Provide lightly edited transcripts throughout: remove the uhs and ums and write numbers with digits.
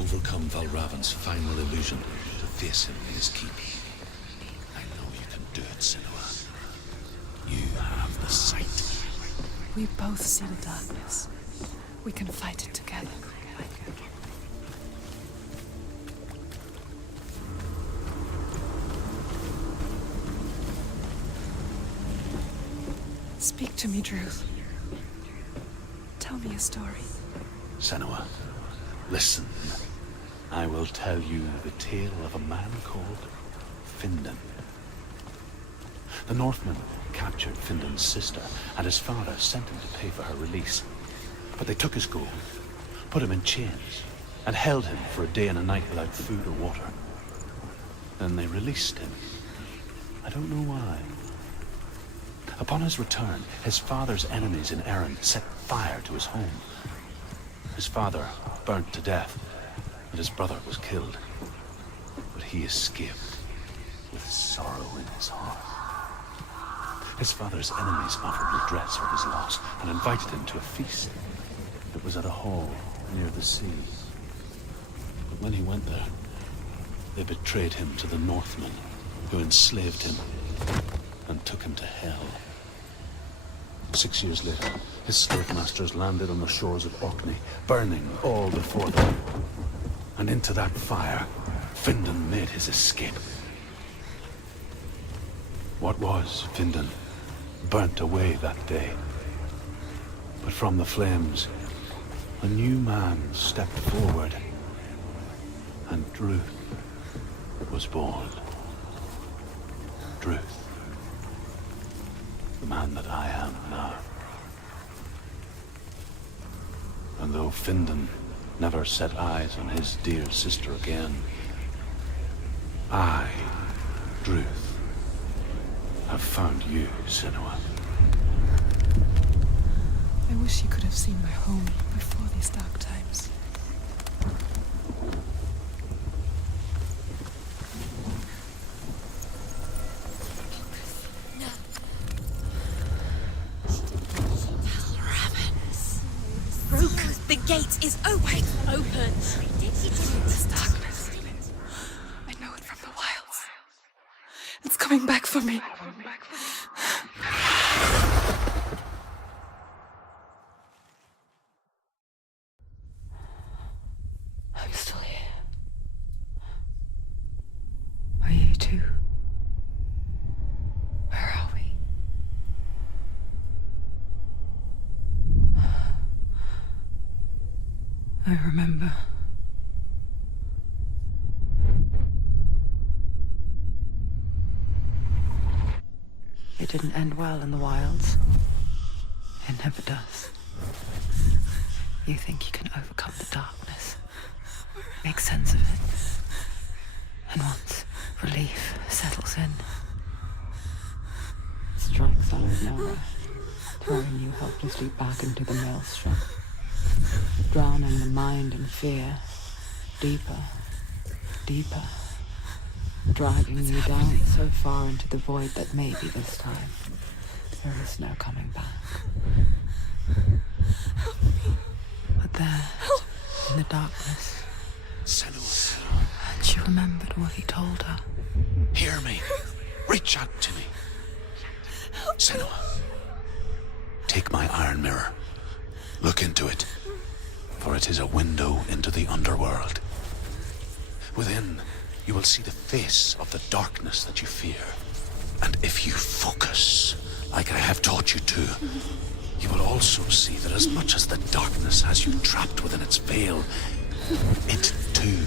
overcome Valravan's final illusion to face him in his keep. I know you can do it, Senua. You have the sight. We both see the darkness. We can fight it together. Speak to me, Druth. Tell me a story. Senua, listen. I will tell you the tale of a man called Findan. The Northmen captured Findan's sister, and his father sent him to pay for her release. But they took his gold, put him in chains, and held him for a day and a night without food or water. Then they released him. I don't know why. Upon his return, his father's enemies in Erin set fire to his home. His father burnt to death, and his brother was killed. But he escaped with sorrow in his heart. His father's enemies offered redress for his loss and invited him to a feast. It was at a hall near the sea. But when he went there, they betrayed him to the Northmen, who enslaved him and took him to hell. 6 years later, his slave masters landed on the shores of Orkney, burning all before them. And into that fire, Findan made his escape. What was Findan burnt away that day. But from the flames, a new man stepped forward, and Druth was born. Druth. The man that I am now. And though Findan never set eyes on his dear sister again, I, Druth, have found you, Senua. I wish you could have seen my home before these dark times. The gate is open! Open! This darkness. I know it from the wilds. It's coming back for me. I'm still here. Are you too? Where are we? I remember. It didn't end well in the wilds. It never does. You think you can overcome the darkness, make sense of it, and once relief settles in, it strikes out of nowhere, throwing you helplessly back into the maelstrom. Drowning the mind in fear, deeper, deeper, dragging you down so far into the void that maybe this time there is no coming back. But there, in the darkness, Senua. and she remembered what he told her. Hear me. Reach out to me. Senua. Take my iron mirror. Look into it. For it is a window into the underworld. Within, you will see the face of the darkness that you fear. And if you focus, like I have taught you to, you will also see that as much as the darkness has you trapped within its veil, it too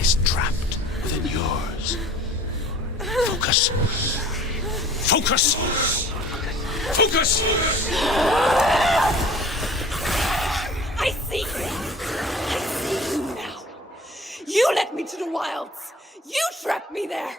is trapped within yours. Focus. Focus! Focus! I see you! I see you now! You led me to the wilds! You trapped me there!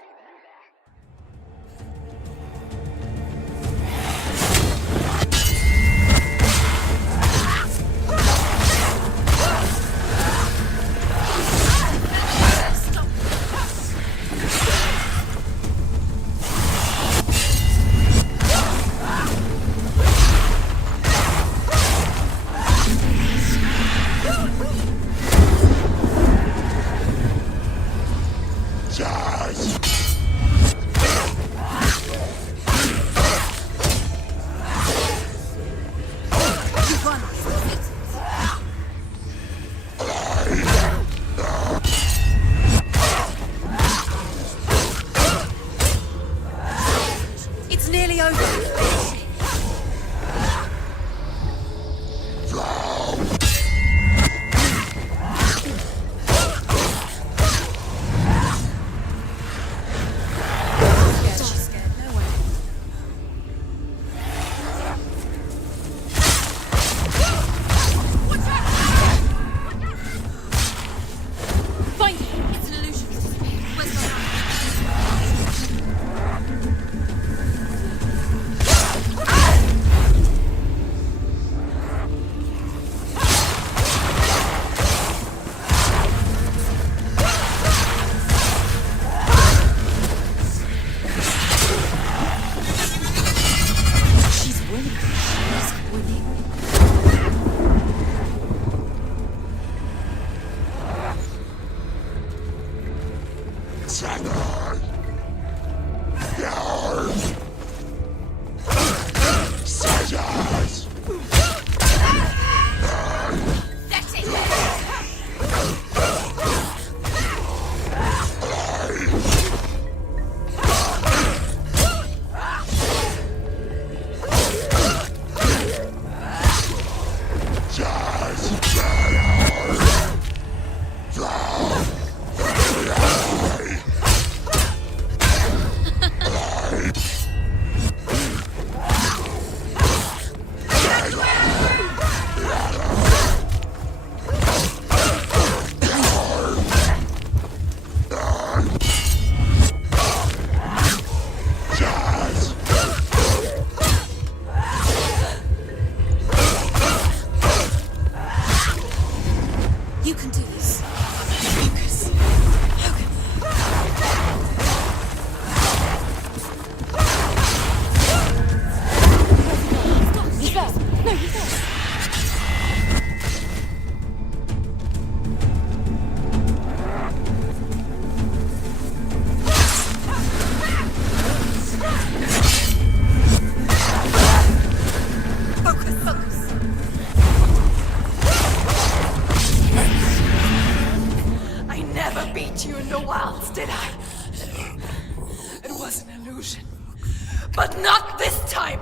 But not this time!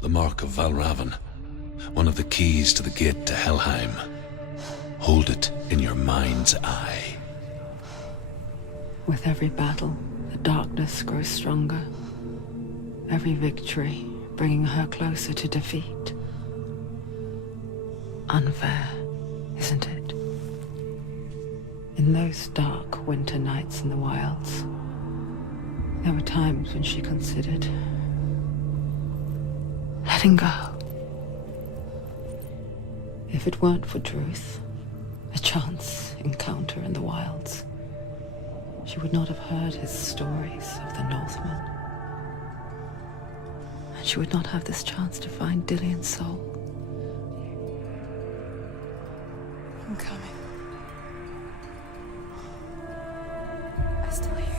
The mark of Valravan, one of the keys to the gate to Helheim. Hold it in your mind's eye. With every battle, the darkness grows stronger. Every victory bringing her closer to defeat. Unfair, isn't it? In those dark winter nights in the wilds, there were times when she considered letting go. If it weren't for Druth, a chance encounter in the wilds, she would not have heard his stories of the Northmen. And she would not have this chance to find Dillion's soul. I'm coming. I still hear you.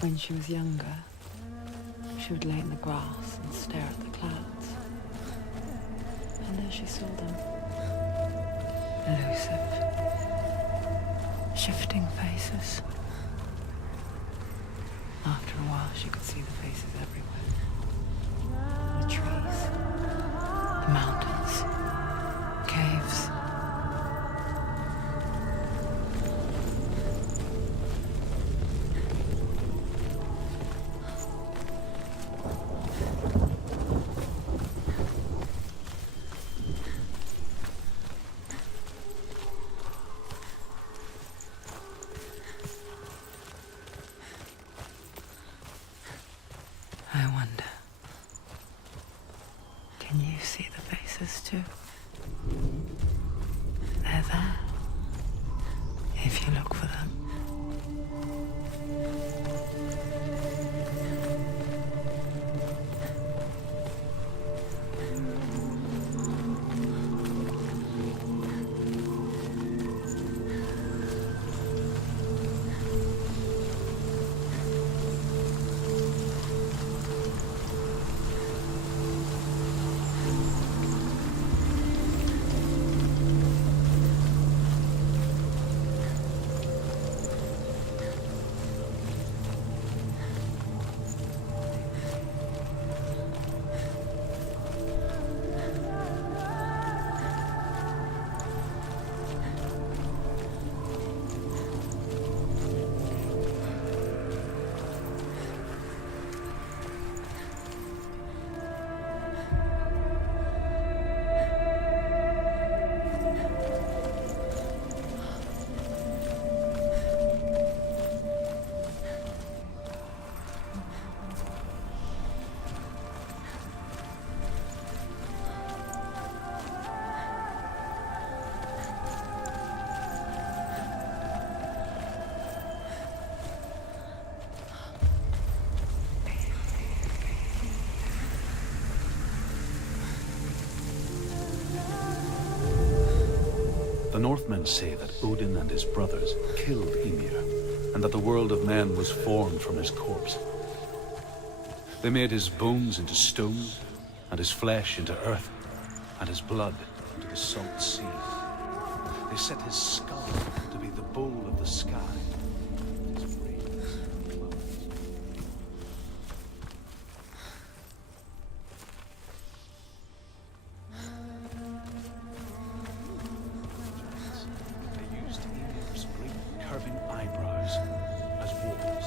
When she was younger, she would lay in the grass and stare at the clouds. And there she saw them. Elusive, shifting faces. After a while, she could see the faces everywhere. The trees, the mountains, caves. I wonder, can you see the faces too? They're there, if you look for them. legends say that Odin and his brothers killed Ymir, and that the world of men was formed from his corpse. They made his bones into stone, and his flesh into earth, and his blood into the salt sea. They set his skull to be the bowl of the sky. His brains the clouds. They used Ymir's great curving eyebrows as walls.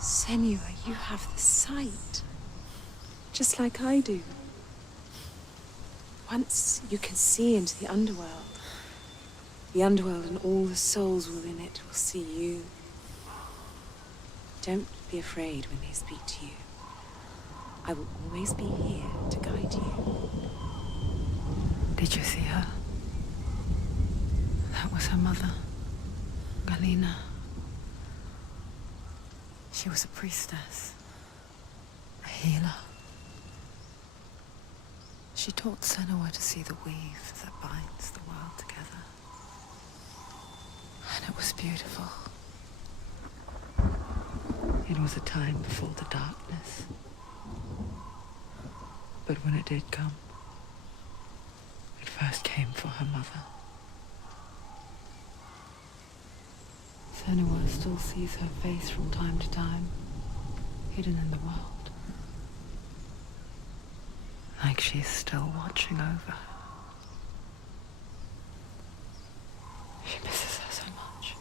Senua, you have the sight, just like I do. Once you can see into the underworld and all the souls within it will see you. Don't be afraid when they speak to you. I will always be here to guide you. Did you see her? That was her mother, Galena. She was a priestess, a healer. She taught Senua to see the weave that binds the world together. And it was beautiful. It was a time before the darkness. But when it did come, it first came for her mother. Senua still sees her face from time to time, hidden in the world. Like she's still watching over her. She misses her so much.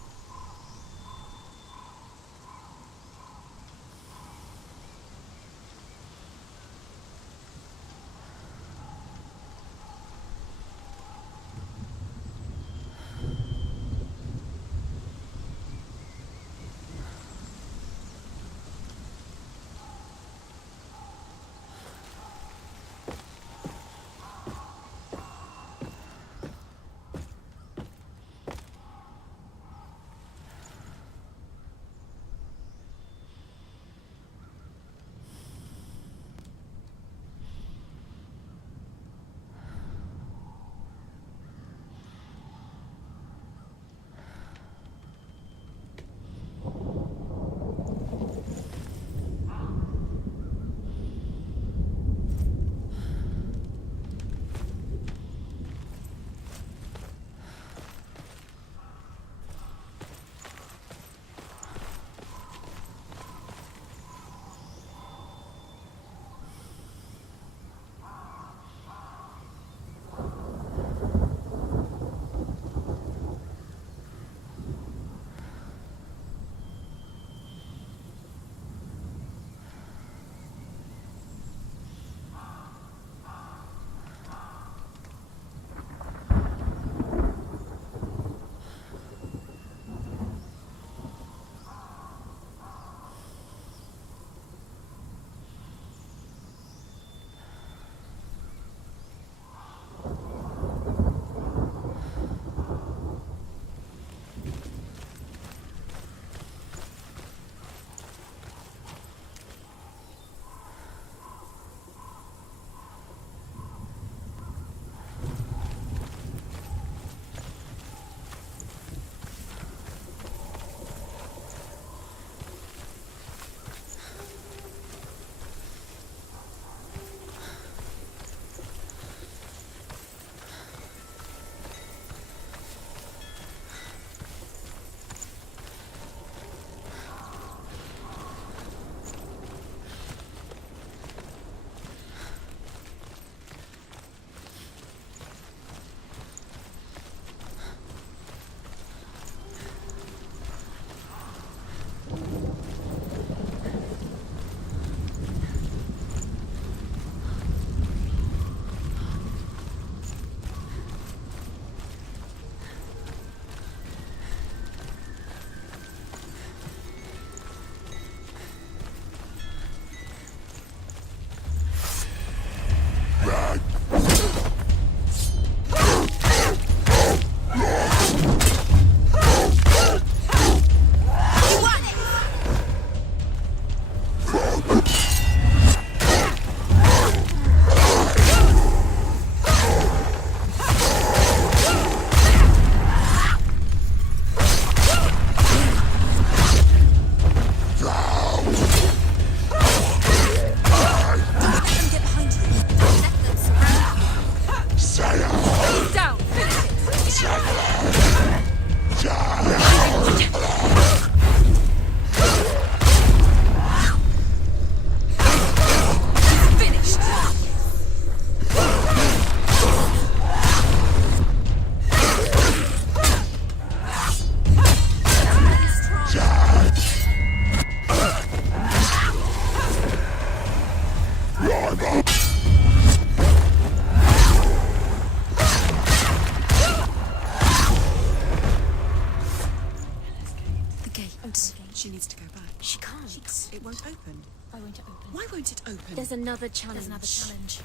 She needs to go back. She can't. It won't open. Why won't it open? Why won't it open? There's another challenge.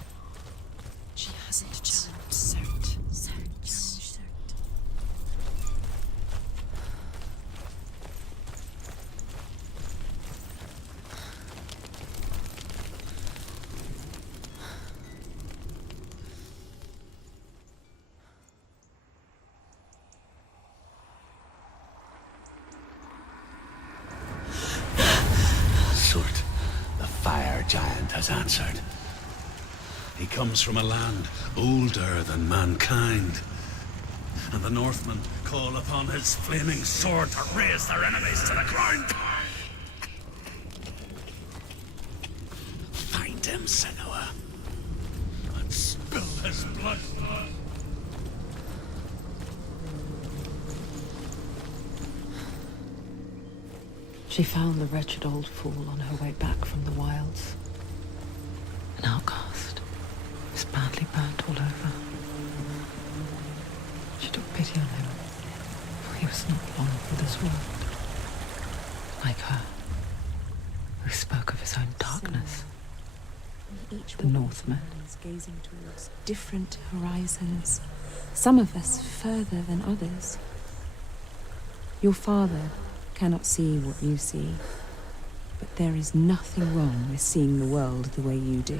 She hasn't challenged Cert. Search. Surt, the fire giant, has answered. He comes from a land older than mankind, and the Northmen call upon his flaming sword to raise their enemies to the ground. Find him, Senua, and spill his blood. She found the wretched old fool on her way back from the wilds. An outcast, was badly burnt all over. She took pity on him, for he was not long for this world. Like her, who spoke of his own darkness. Each The Northmen. is gazing towards different horizons, some of us further than others. Your father cannot see what you see, but there is nothing wrong with seeing the world the way you do.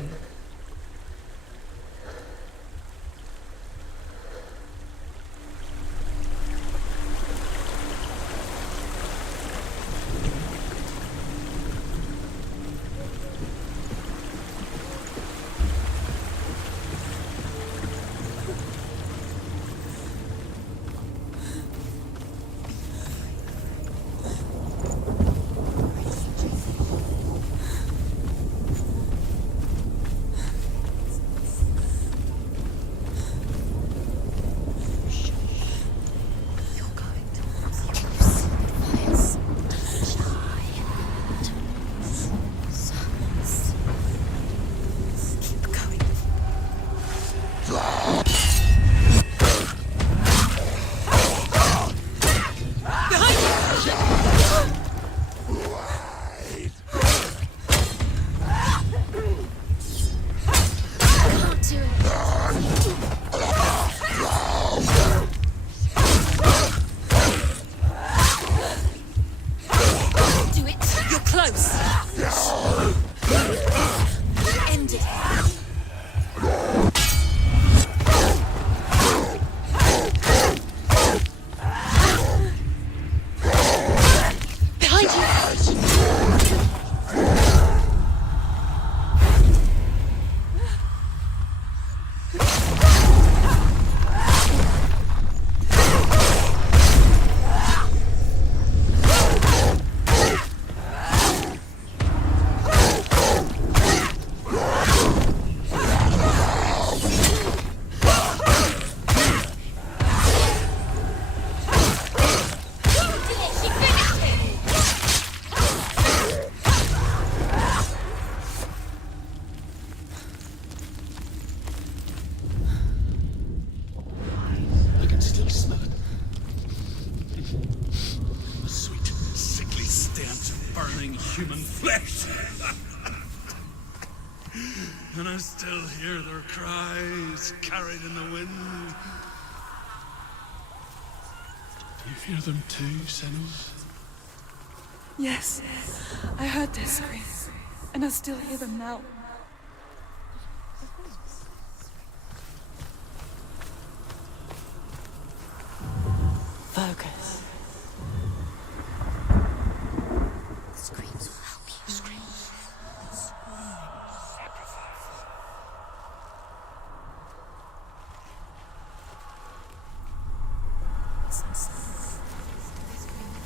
human flesh. And I still hear their cries carried in the wind. Do you hear them too, Senuas? Yes, I heard their screams, and I still hear them now. Focus. Screams will help you. Screams.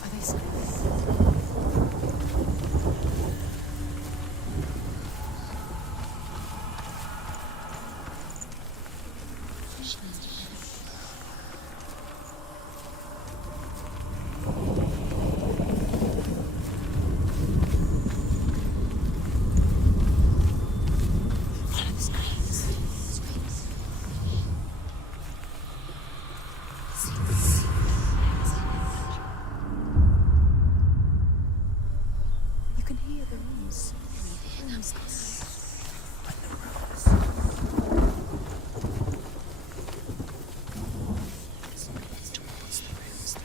Are they screaming? hear the rooms. Breathe in and out. It's towards the rooms. The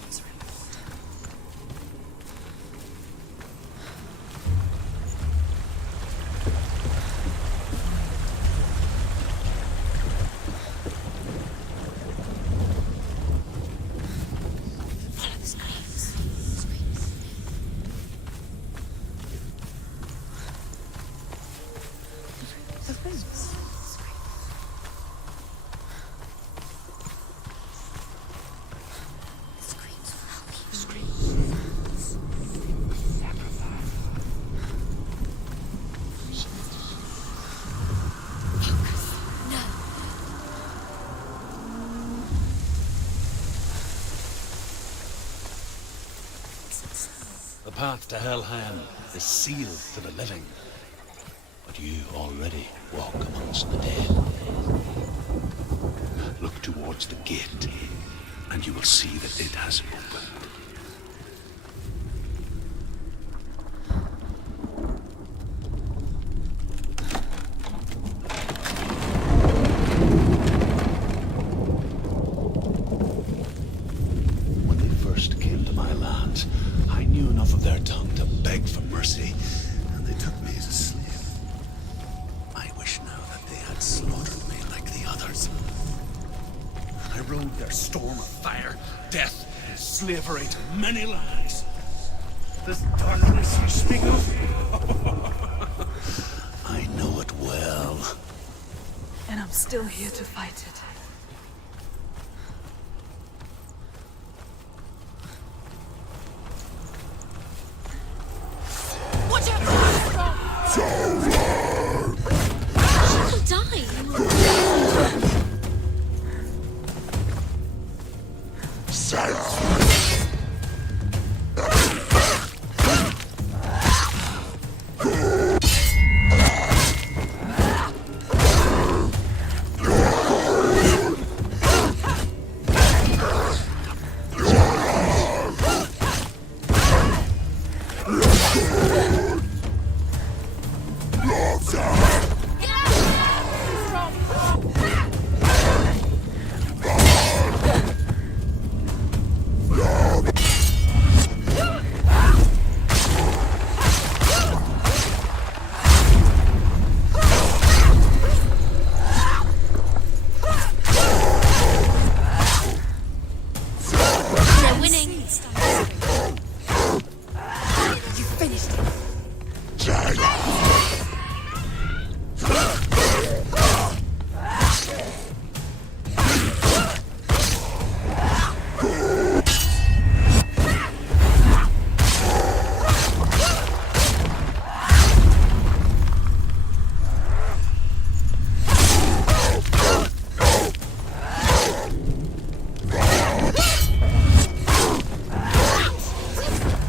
rooms are important. Follow the screams. The rooms. The screams will help you. Screams. Focus. No. The path to Hellblade is sealed to the living, but you already walk amongst the dead. Look towards the gate, and you will see that it has opened. When they first came to my lands, I knew enough of their tongue to beg for mercy, and they took me as a slave. I wish now that they had slaughtered me like the others. I rode their storm of fire, death, and slavery to many lands. This darkness you speak of, I know it well. And I'm still here to fight it. Watch out! She'll die. They're winning. You finished it.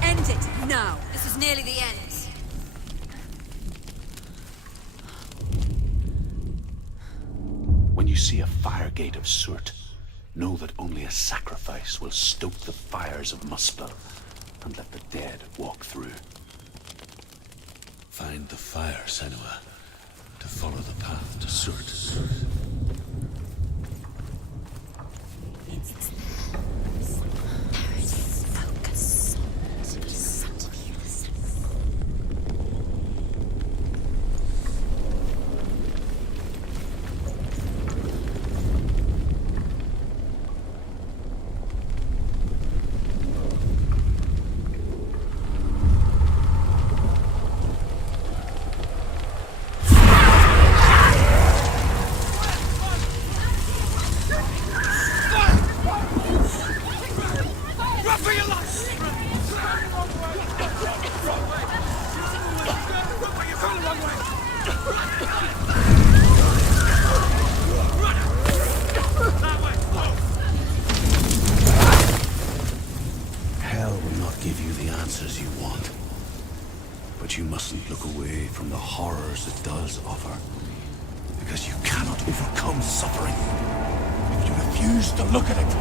End it now. This is nearly the end. When you see a fire gate of soot, know that only a sacrifice will stoke the fires of Muspel and let the dead walk through. Find the fire, Senua, to follow the path to soot. There it is. Focus. Hell will not give you the answers you want. But you mustn't look away from the horrors it does offer. Because you cannot overcome suffering if you refuse to look at it.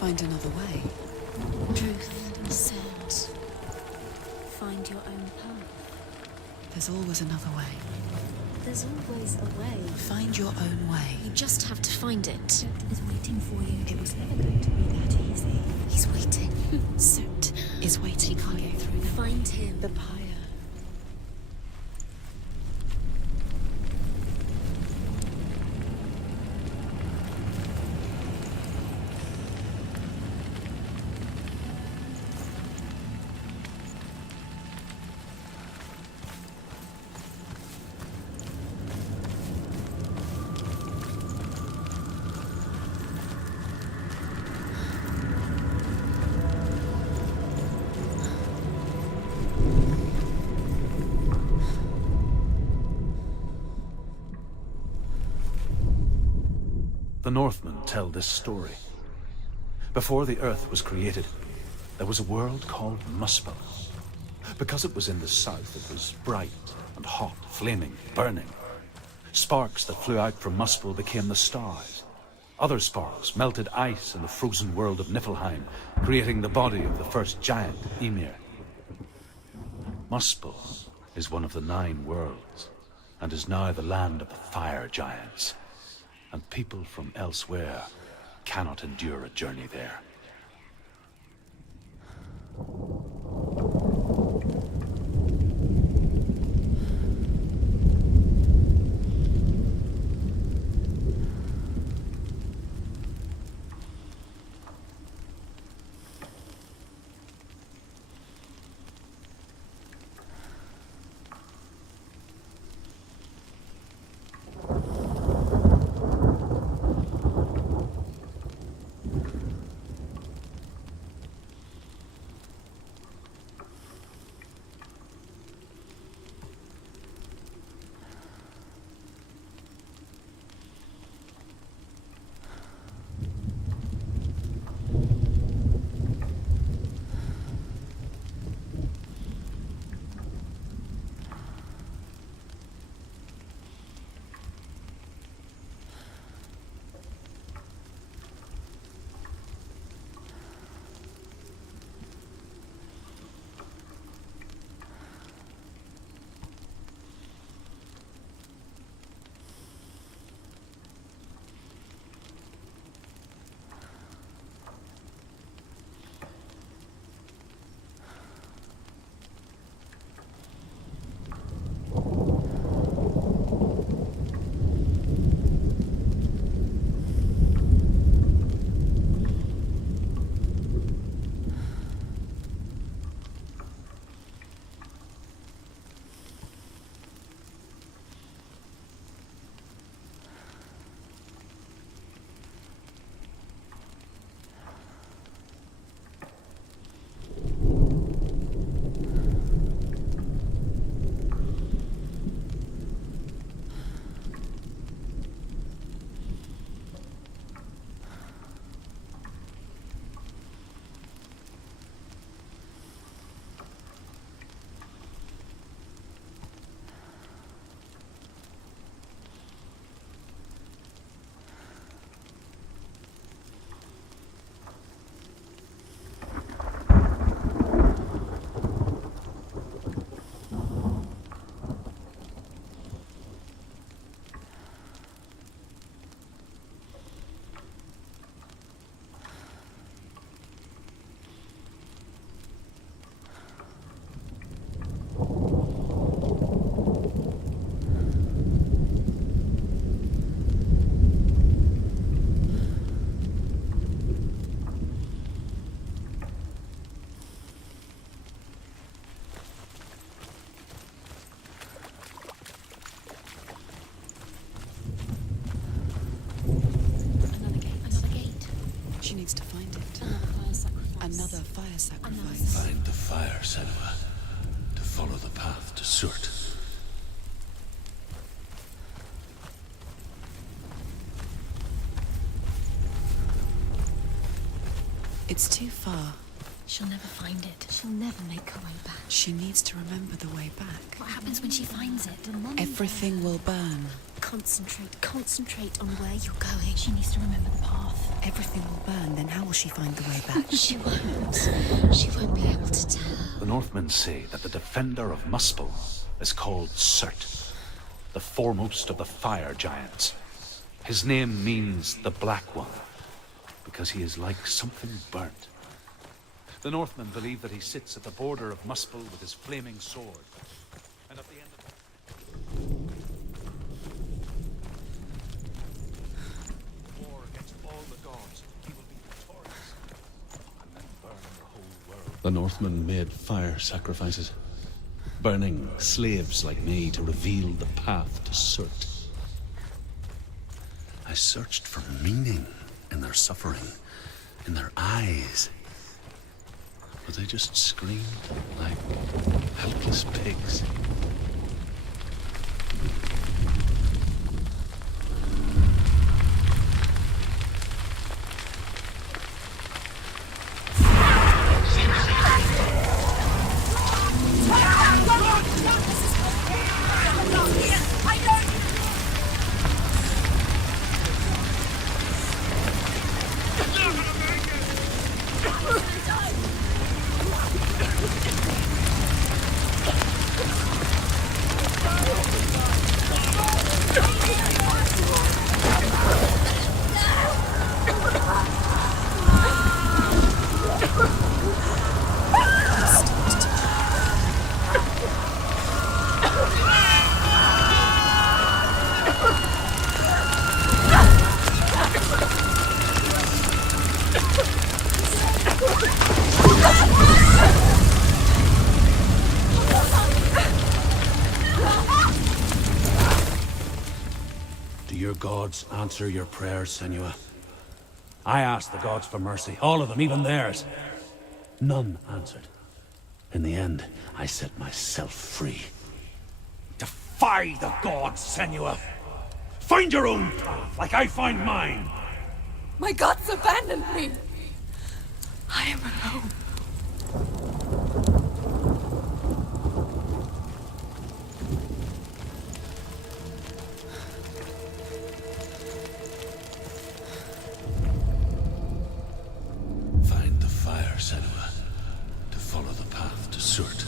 Find another way. Truth said, find your own path. There's always another way. There's always a way. Find your own way. You just have to find it. Soot is waiting for you. It was never going to be that easy. He's waiting. Soot is waiting for you. Through that. Find him. The pyre. The Northmen tell this story. Before the earth was created, there was a world called Muspel. Because it was in the south, it was bright and hot, flaming, burning. Sparks that flew out from Muspel became the stars. Other sparks melted ice in the frozen world of Niflheim, creating the body of the first giant, Ymir. Muspel is one of the 9 worlds, and is now the land of the fire giants. And people from elsewhere cannot endure a journey there. She needs to find it. Another fire sacrifice. Find the fire, Senua, to follow the path to Surt. It's too far. She'll never find it. She'll never make her way back. She needs to remember the way back. What happens when she finds it? Everything will burn. Concentrate on where you're going. She needs to remember the path. Everything will burn, then how will will she find the way back? She won't. She won't be able to tell. The Northmen say that the defender of Muspel is called Surt, the foremost of the fire giants. His name means the Black One, because he is like something burnt. The Northmen believe that he sits at the border of Muspel with his flaming sword. And at the end of the war against all the gods, he will be victorious. And then burn the whole world. The Northmen made fire sacrifices, burning slaves like me to reveal the path to Surt. I searched for meaning in their suffering, in their eyes. But they just screamed like helpless pigs. Gods answer your prayers, Senua. I asked the gods for mercy, all of them, even theirs. None answered. In the end, I set myself free. Defy the gods, Senua! Find your own path, like I find mine! My gods abandoned me! I am alone. Senua, to follow the path to Surt.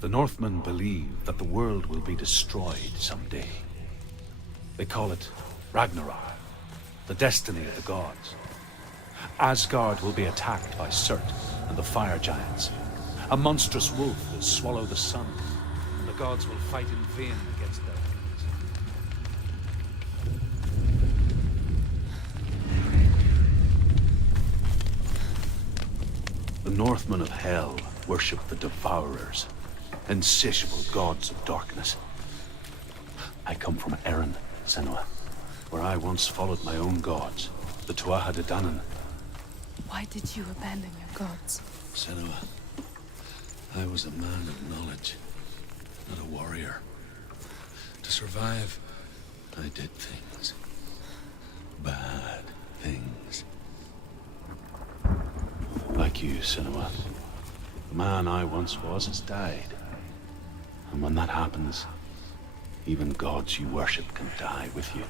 The Northmen believe that the world will be destroyed someday. They call it Ragnarok, the destiny of the gods. Asgard will be attacked by Surt and the fire giants. A monstrous wolf will swallow the sun, and the gods will fight in vain against their enemies. The Northmen of Hell worship the Devourers, insatiable gods of darkness. I come from Erin, Senua, where I once followed my own gods, the Tuatha De Danann. Why did you abandon your gods? Senua, I was a man of knowledge, not a warrior. To survive, I did things. Bad things. Like you, Senua. The man I once was has died. And when that happens, even gods you worship can die with you.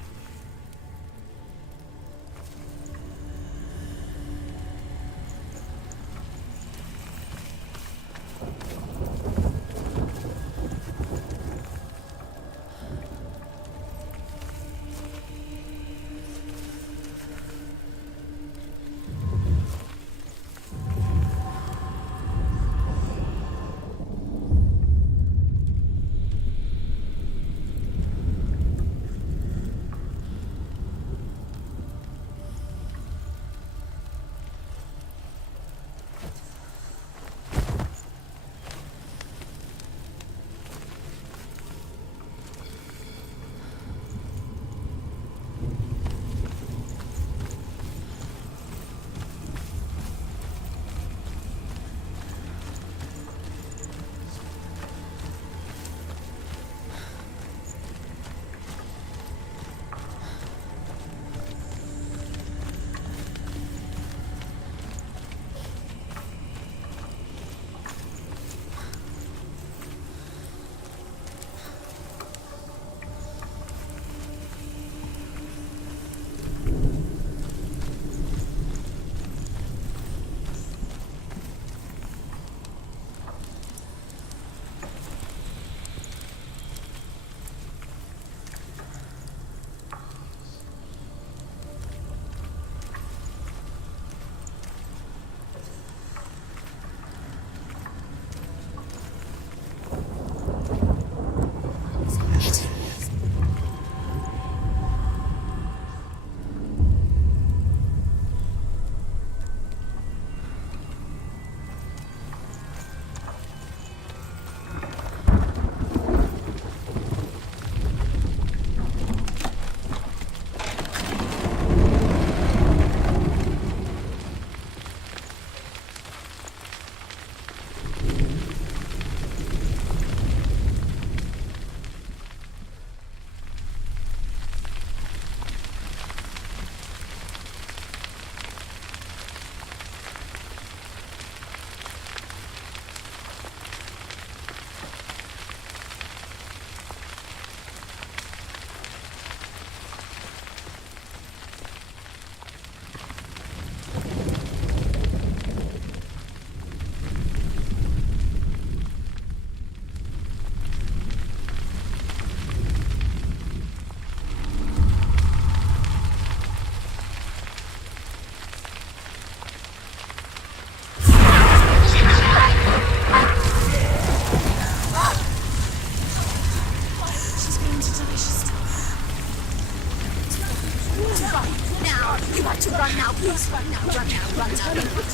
You have to run now, please run now, run now, run now.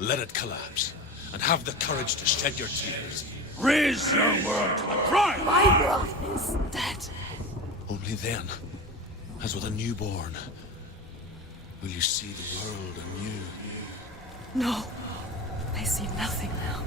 Let it collapse, and have the courage to shed your tears. Raise your world to the prime! My world is dead. Only then, as with a newborn, will you see the world anew. No, I see nothing now.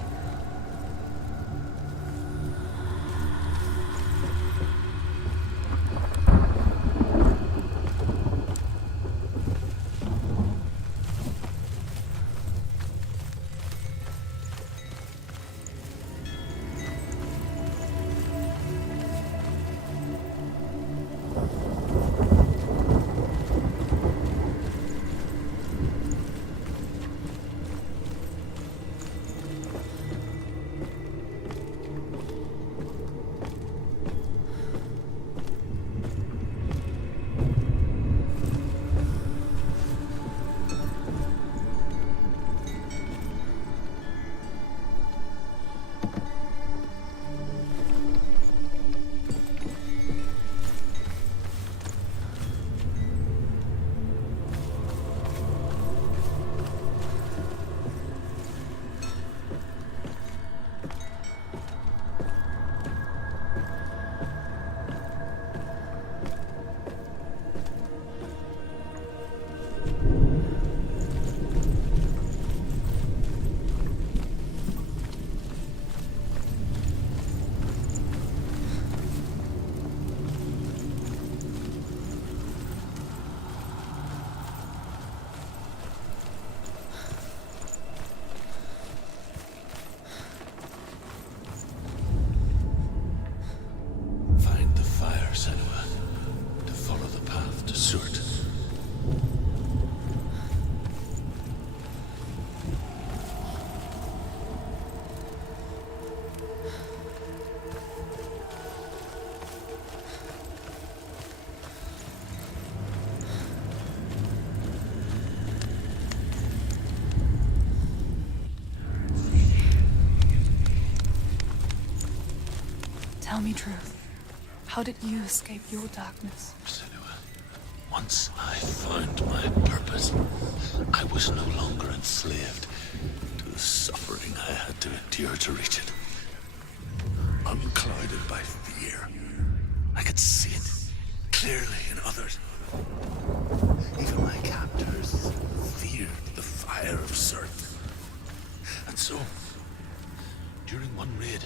Senua, to follow the path to Surt. Tell me truth. How did you escape your darkness? Senua, once I found my purpose, I was no longer enslaved to the suffering I had to endure to reach it. Unclouded by fear, I could see it clearly in others. Even my captors feared the fire of Surt. And so, during one raid,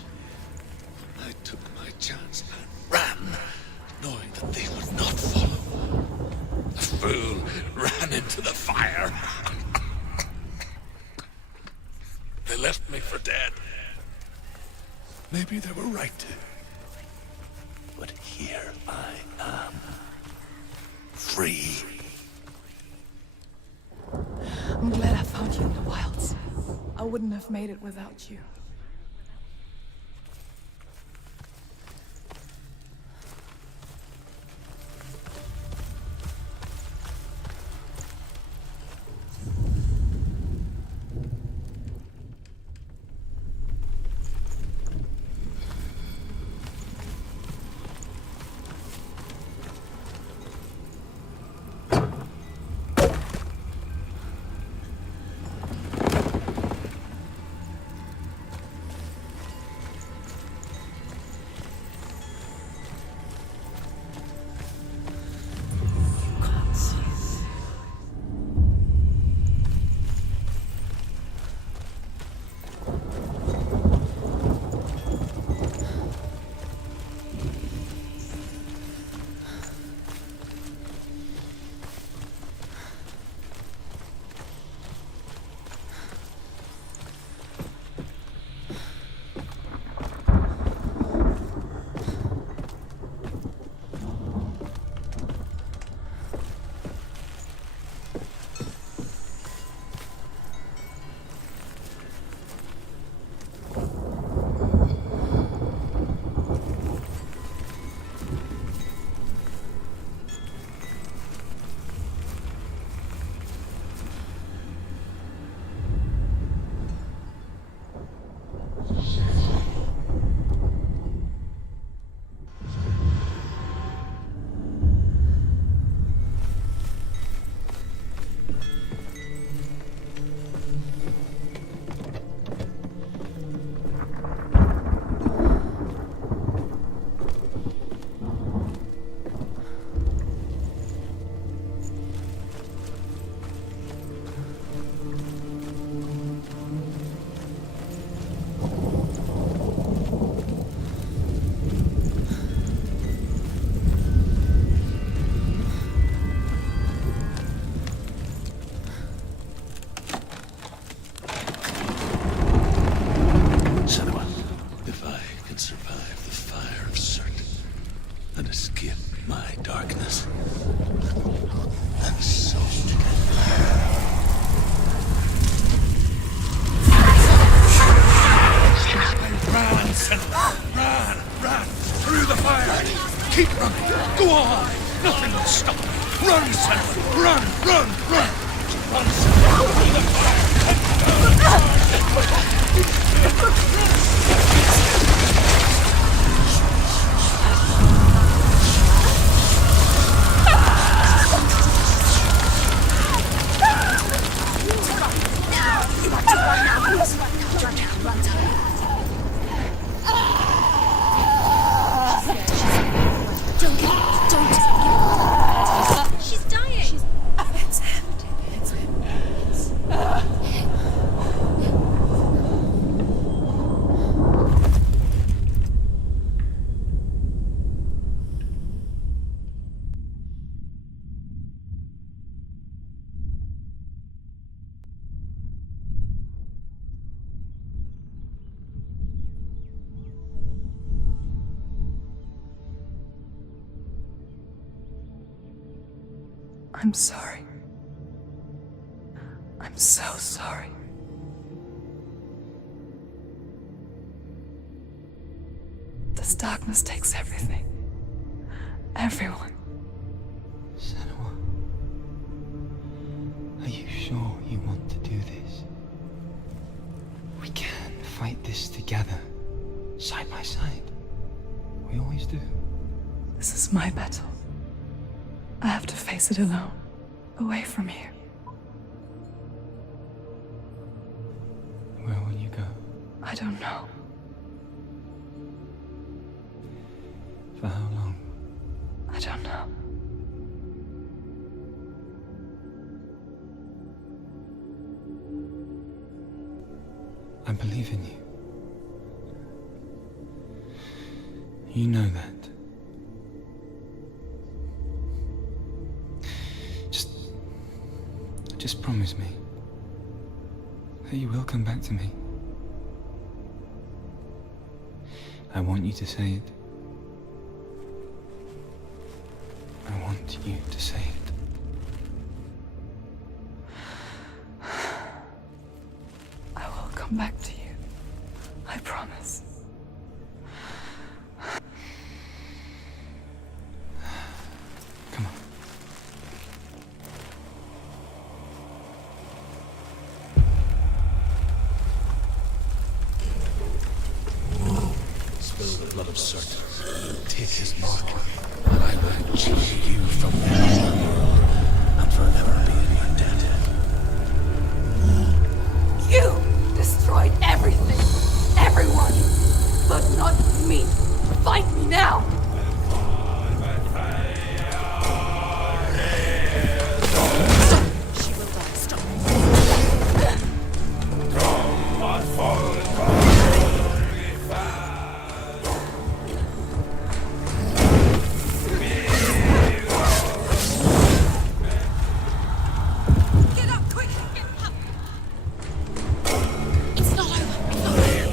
I took my chance and ran, knowing that they would not follow. The fool ran into the fire. They left me for dead. Maybe they were right to. But here I am. Free. I'm glad I found you in the wilds. I wouldn't have made it without you. and escape my darkness. And so Run, Senuas! Run! Run! Through the fire! Keep running! Go on! Nothing will stop! Run, Senuas! Run! Run! Run! Run, Senuas! Through the fire! She's dying. It's him. It's him. I'm sorry. I'm so sorry. This darkness takes everything. Everyone. Senua, are you sure you want to do this? We can fight this together, side by side. We always do. This is my battle. I have to face it alone, away from here. Where will you go? I don't know. For how long? I don't know. I believe in you. You know that. Just promise me that you will come back to me. I want you to say it. I want you to say it. I will come back to you. I promise. Come on. spill the blood of Surt. Take his mark, and I will choose you from now and forever be in your debt. You destroyed everything, everyone, but not me. Fight me now. She will die. Stop. Get up, quick! Get up. It's not over. It's not over.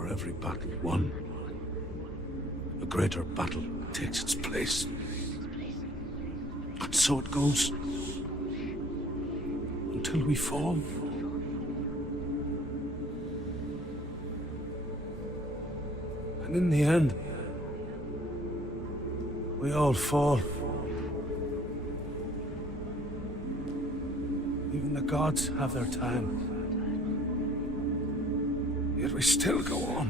For every battle won, a greater battle takes its place. And so it goes. Until we fall. And in the end, we all fall. Even the gods have their time. Yet we still go on.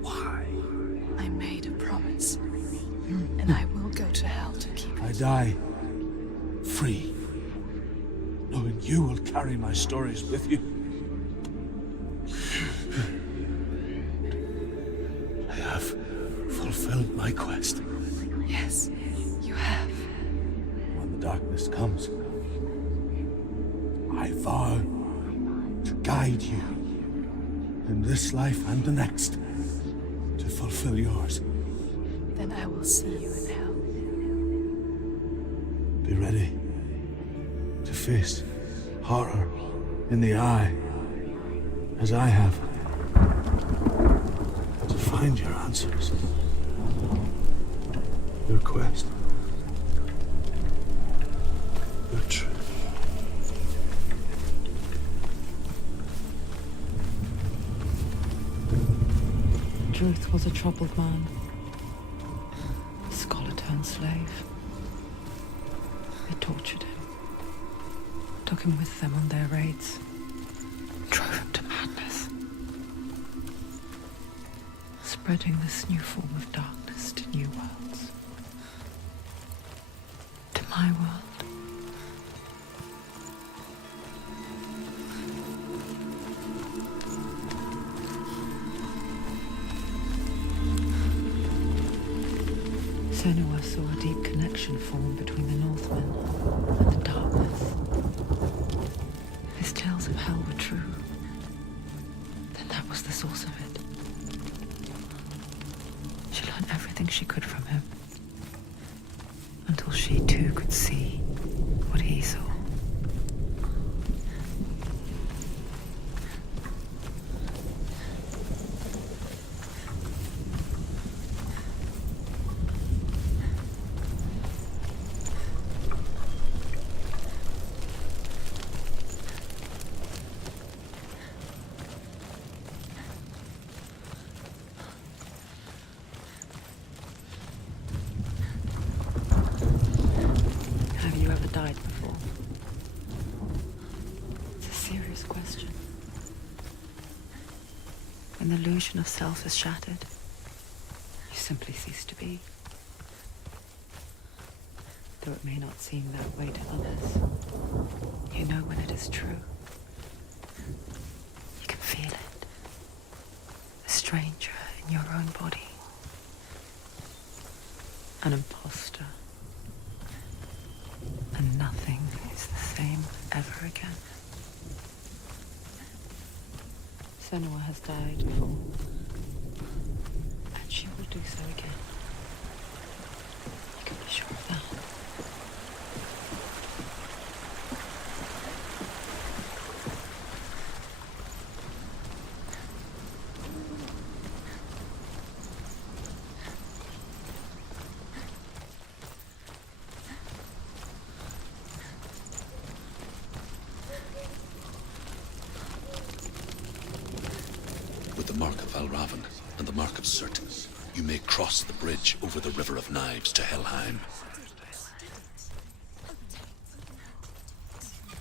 Why? I made a promise, and I will go to hell to keep it. I die free, knowing you will carry my stories with you. I have fulfilled my quest. Yes, you have. When the darkness comes, I vow to guide you in this life and the next to fulfill yours. Then I will see you in hell. Be ready to face horror in the eye, as I have, to find your answers, your quest, your truth. Truth was a troubled man, a scholar turned slave. They tortured him, took him with them on their raids, drove him to madness, spreading this new form of darkness to new worlds, to my world. Senuas saw a deep connection form between the Northmen and the darkness. His tales of hell were true. Then that was the source of it. She learned everything she could from him, until she too could see what he saw. Died before? It's a serious question. When the illusion of self is shattered, you simply cease to be. Though it may not seem that way to others, you know when it is true. You can feel it. A stranger in your own body. An imposter. And nothing is the same ever again. Senua has died before, and she will do so again. You can be sure of that. And the mark of Surt, you may cross the bridge over the river of knives to Helheim.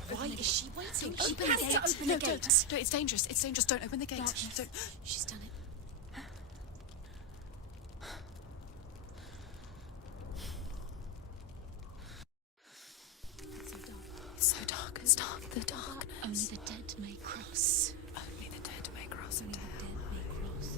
Why is she waiting? She Open the has gate. to open No, the gate. don't. It's dangerous. It's dangerous. Don't open the gate. Don't. She's done it. It's so dark. It's dark. The darkness. Only the dead may cross. Only the dead may cross into hell. Dead may cross.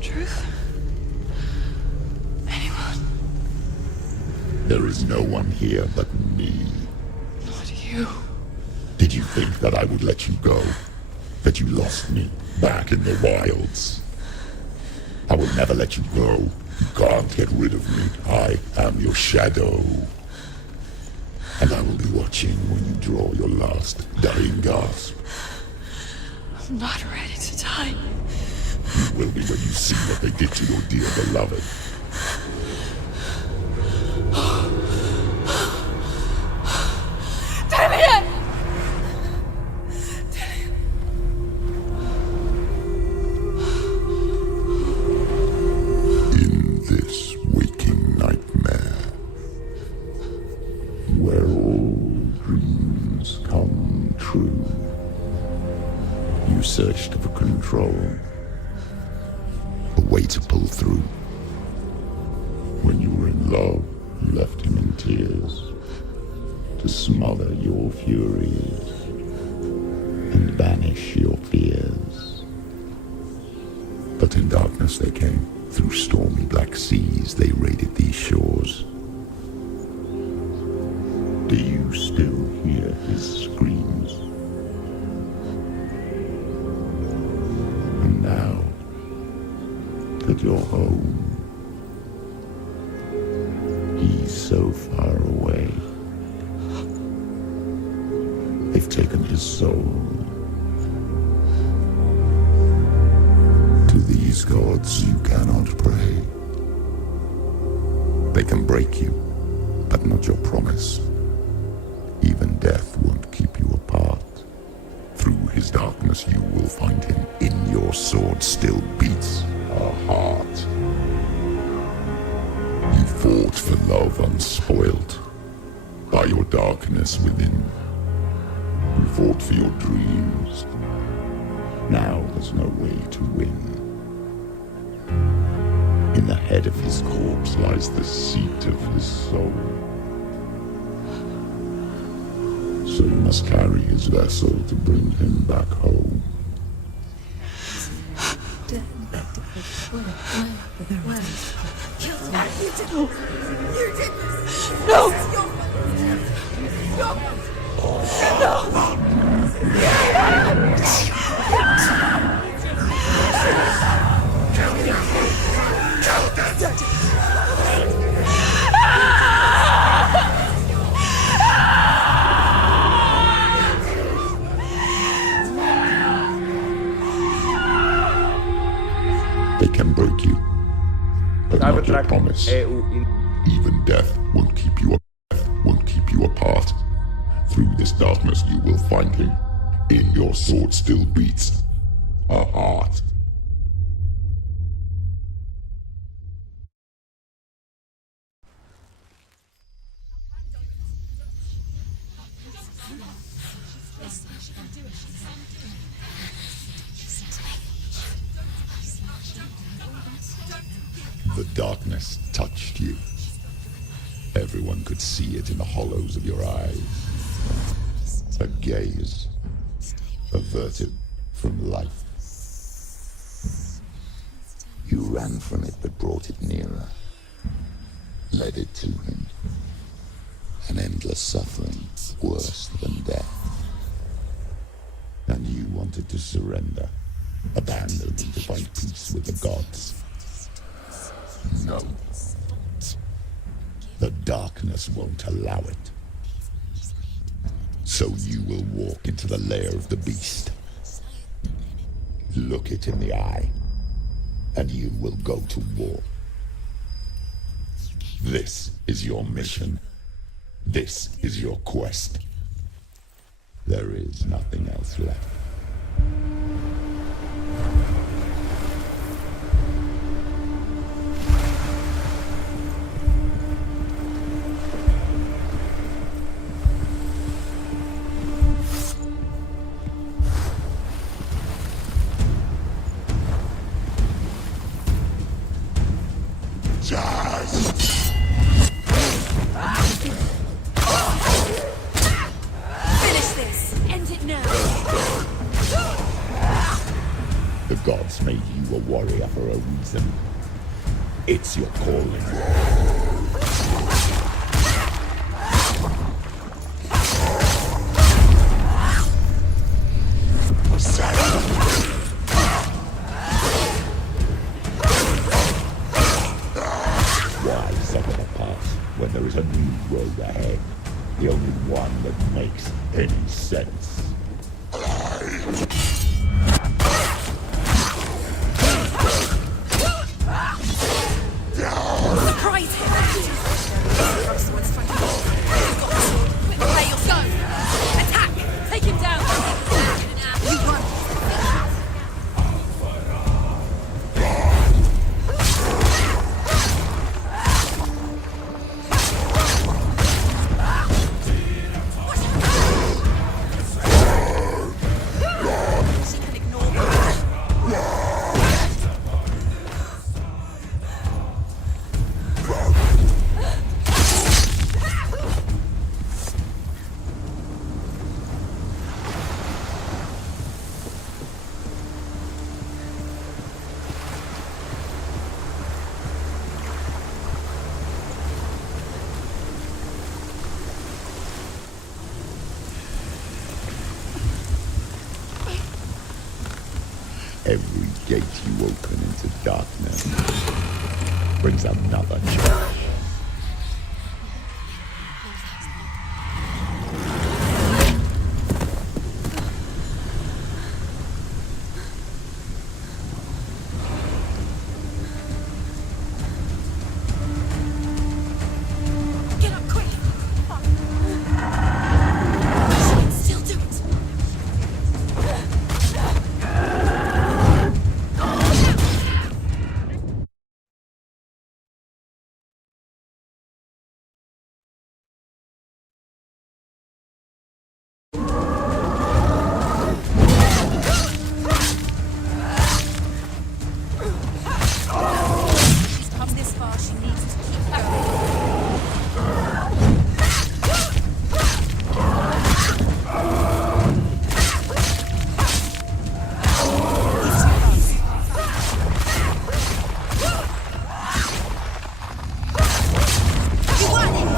Truth? Anyone? There is no one here but me. Not you. Did you think that I would let you go? That you lost me back in the wilds? I will never let you go. You can't get rid of me. I am your shadow. And I will be watching when you draw your last dying gasp. I'm not ready to die. You will be when you see what they did to your dear beloved. In this waking nightmare, where all dreams come true, you searched for control, a way to pull through. When you were in love, you left him in tears, to smother your furies and banish your fears. But in darkness they came, through stormy black seas they raided these shores. Do you still hear his screams? And now that you're home, he's so far away. They've taken his soul. To these gods you cannot pray. They can break you, but not your promise. Even death won't keep you apart. Through his darkness you will find him. In your sword still beats a heart. You fought for love unspoilt by your darkness within. You fought for your dreams. Now there's no way to win. In the head of his corpse lies the seat of his soul. So you must carry his vessel to bring him back home. They can break you, but not your promise. Even death won't keep you apart. Through this darkness you will find him. In your sword still beats a heart. The darkness touched you. Everyone could see it in the hollows of your eyes. A gaze averted from life. You ran from it but brought it nearer. Led it to him. An endless suffering, worse than death. And you wanted to surrender, abandon to find peace with the gods. No. The darkness won't allow it. So you will walk into the lair of the beast. Look it in the eye, and you will go to war. This is your mission. This is your quest. There is nothing else left. Finish this! End it now! The gods made you a warrior for a reason. It's your calling. Why suffer the past when there is a new road ahead? The only one that makes any sense. Surprise him! Play your go! Attack! Take him down! You run! She can ignore me. Every gate you open into darkness brings another challenge. Get up quick! She can still do it! She's come this far, she needs to keep going. You want it!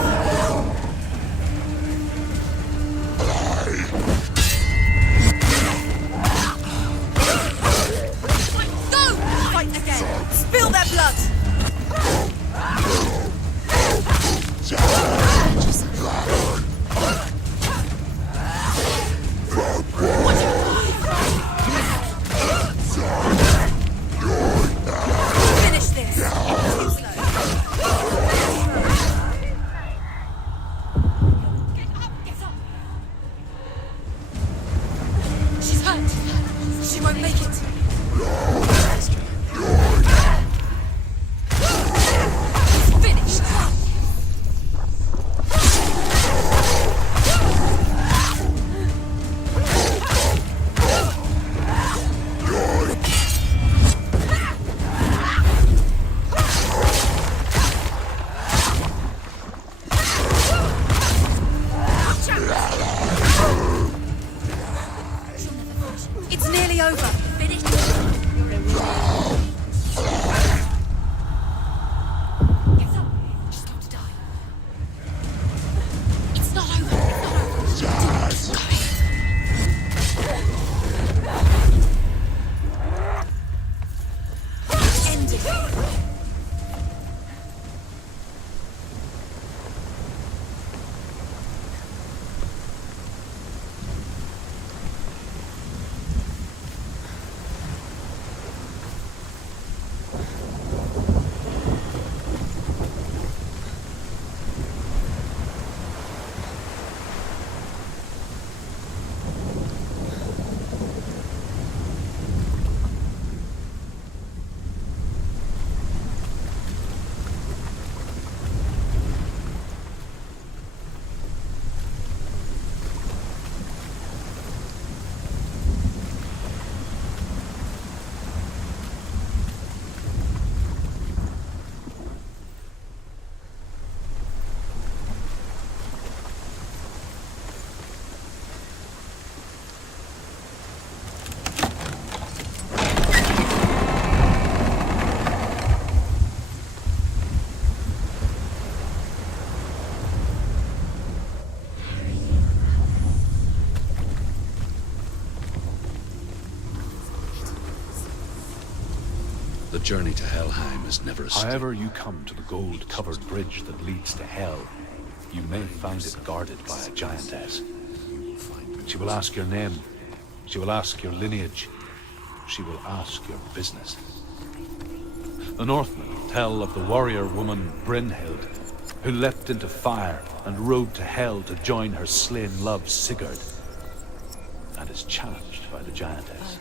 Go! Fight again! Spill their blood! Finish this! Too slow. Get up! Get up! She's hurt! She won't make it! Finished! It's nearly over. Finished. Get up. She's going to die. It's not over. It's not over. It's going. End it. The journey to Helheim is never a However you come to the gold-covered bridge that leads to Hell, you may find it guarded by a giantess. She will ask your name. She will ask your lineage. She will ask your business. The Northmen tell of the warrior woman Brynhild, who leapt into fire and rode to Hell to join her slain love Sigurd, and is challenged by the giantess.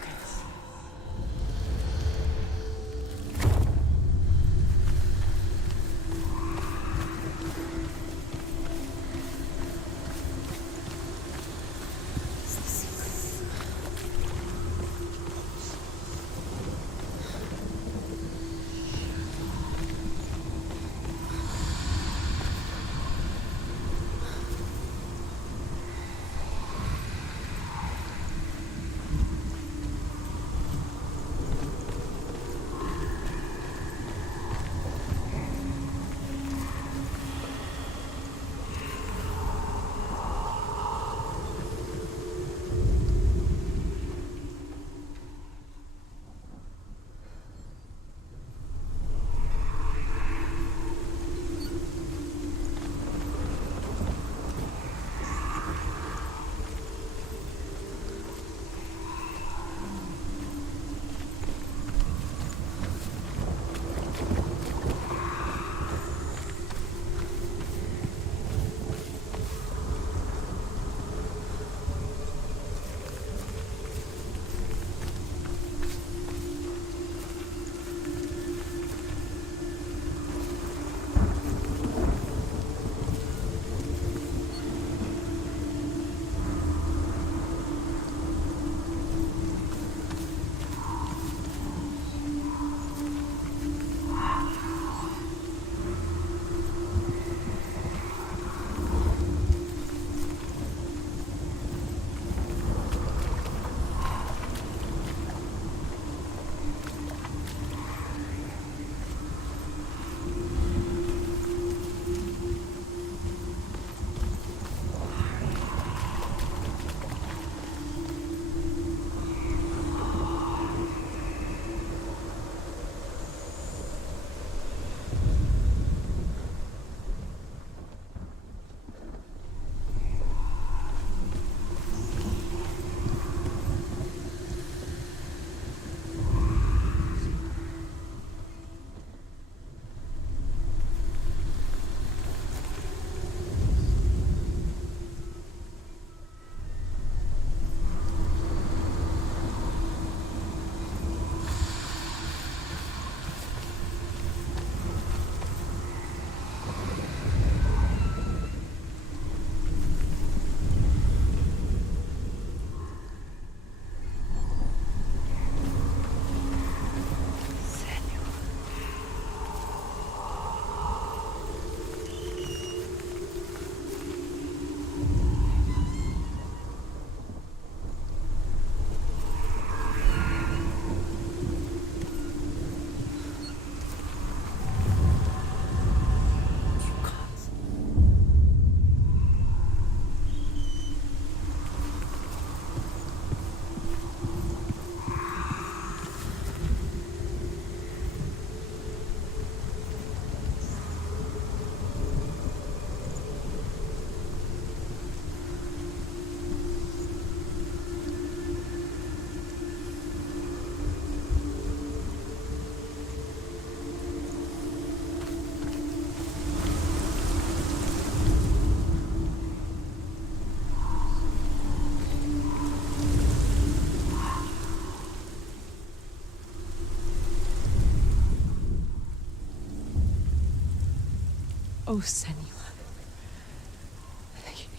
Oh, Senua.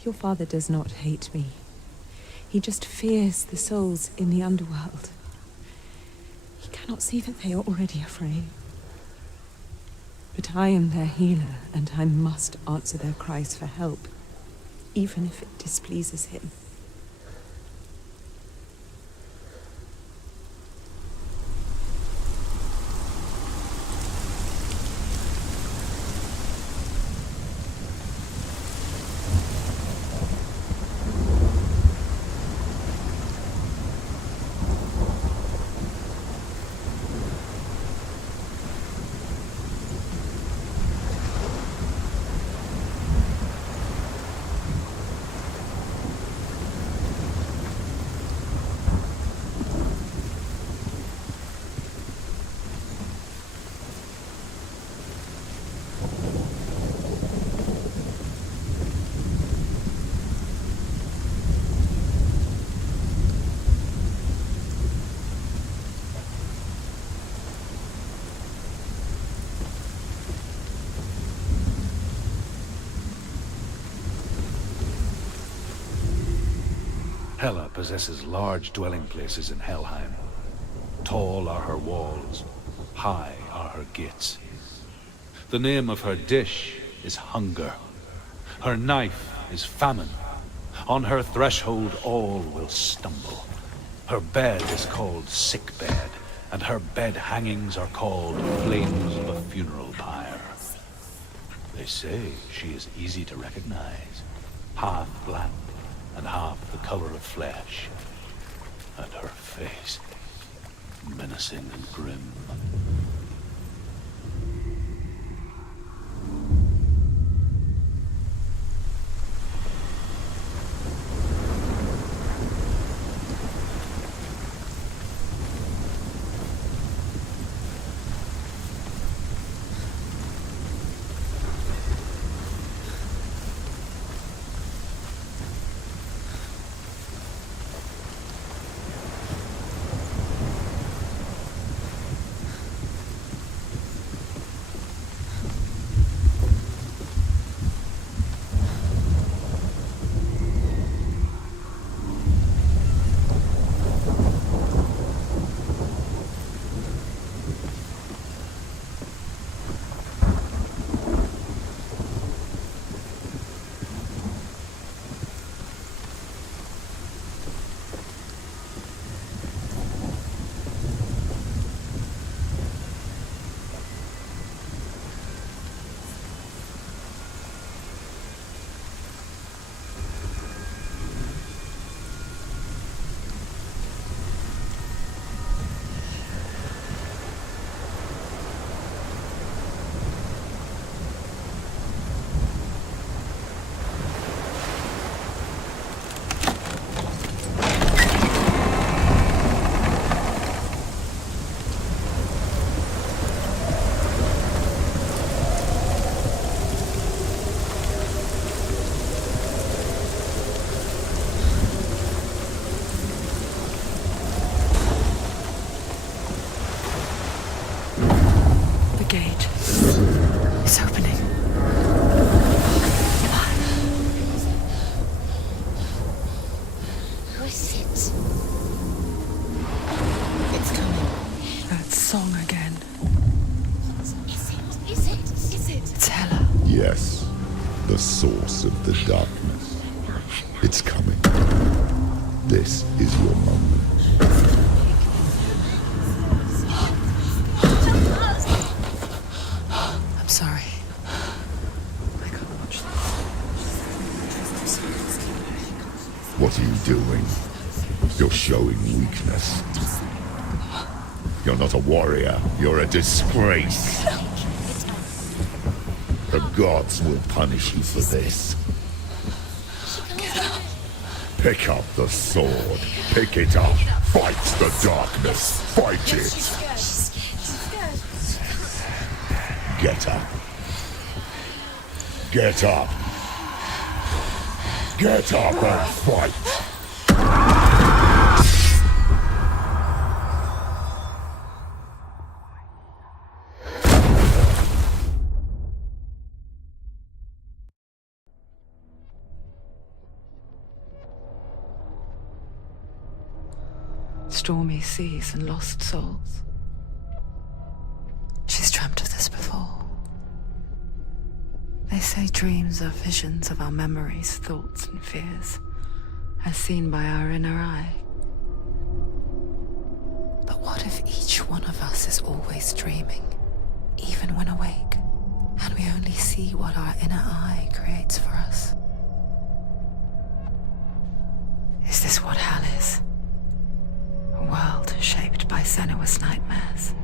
Your father does not hate me. He just fears the souls in the underworld. He cannot see that they are already afraid. But I am their healer, and I must answer their cries for help, even if it displeases him. Hela possesses large dwelling places in Helheim. Tall are her walls, high are her gates. The name of her dish is hunger. Her knife is famine. On her threshold all will stumble. Her bed is called sick bed, and her bed hangings are called flames of a funeral pyre. They say she is easy to recognize, half black and half the color of flesh, and her face menacing and grim. Yes, the source of the darkness. It's coming. This is your moment. I'm sorry. I can't watch this. What are you doing? You're showing weakness. You're not a warrior. You're a disgrace. The gods will punish you for this. Pick up the sword. Pick it up. Fight the darkness. Fight it. Get up. Get up. Get up and fight. Stormy seas and lost souls. She's dreamt of this before. They say dreams are visions of our memories, thoughts, and fears, as seen by our inner eye. But what if each one of us is always dreaming, even when awake, and we only see what our inner eye creates for us? Is this what hell is? A world shaped by Senuas nightmares.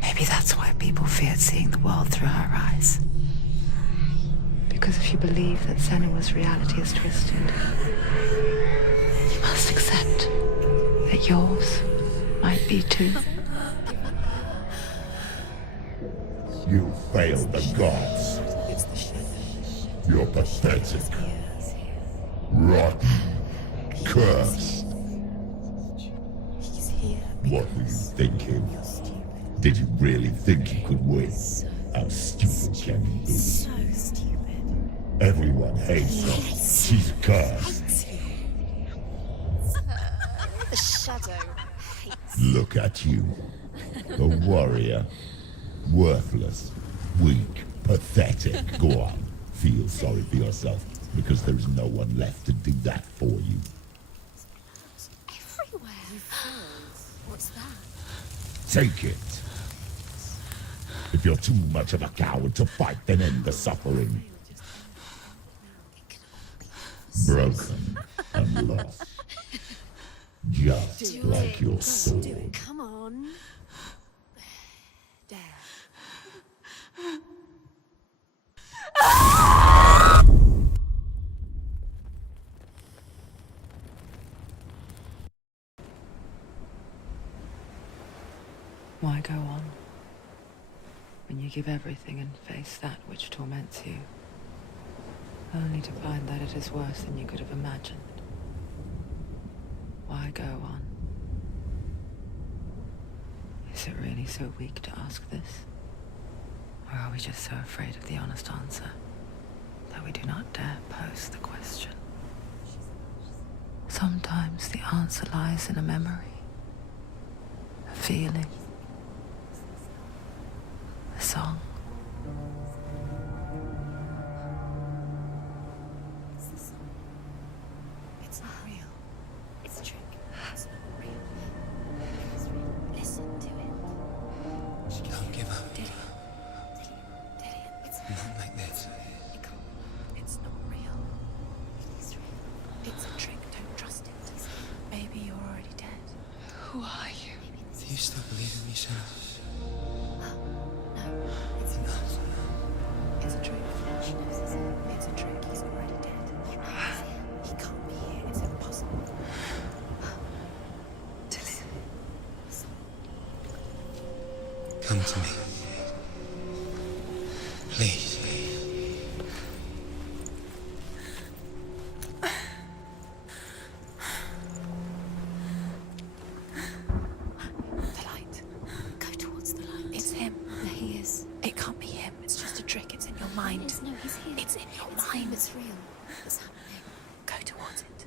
Maybe that's why people feared seeing the world through her eyes. Because if you believe that Senua's reality is twisted, you must accept that yours might be too. You failed the gods. You're pathetic. Rotten. Cursed. What were you thinking? Did you really think you could win? How stupid can you be? So stupid. Everyone hates her. She's cursed. The shadow hates. Look at you. A warrior. Worthless. Weak. Pathetic. Go on. Feel sorry for yourself, because there is no one left to do that for you. Everywhere. You failed. What's that? Take it. If you're too much of a coward to fight, then end the suffering. Broken and lost. Just like your soul. Come on. There. Why go on when you give everything and face that which torments you, only to find that it is worse than you could have imagined? Why go on? Is it really so weak to ask this? Or are we just so afraid of the honest answer that we do not dare pose the question? Sometimes the answer lies in a memory, a feeling, a song. It's not real. It's a trick. It's not real. It is real. Listen to it. Don't give up. Did it? It's Not like this. it can't. It's not real. It is real. It's a trick. Don't trust it. Maybe you're already dead. Who are you? Do you still believe in me, Senuas? No, it's not. It's a trick. She knows it's him. It's a trick. He's already dead. He knows it. He can't be here. It's impossible. Come to me. Please. The light. Go towards the light. It's him. There he is. It can't be him. It's just a trick. It's in your mind. No, he's here. It's in your mind. It's real. It's happening. Go towards it.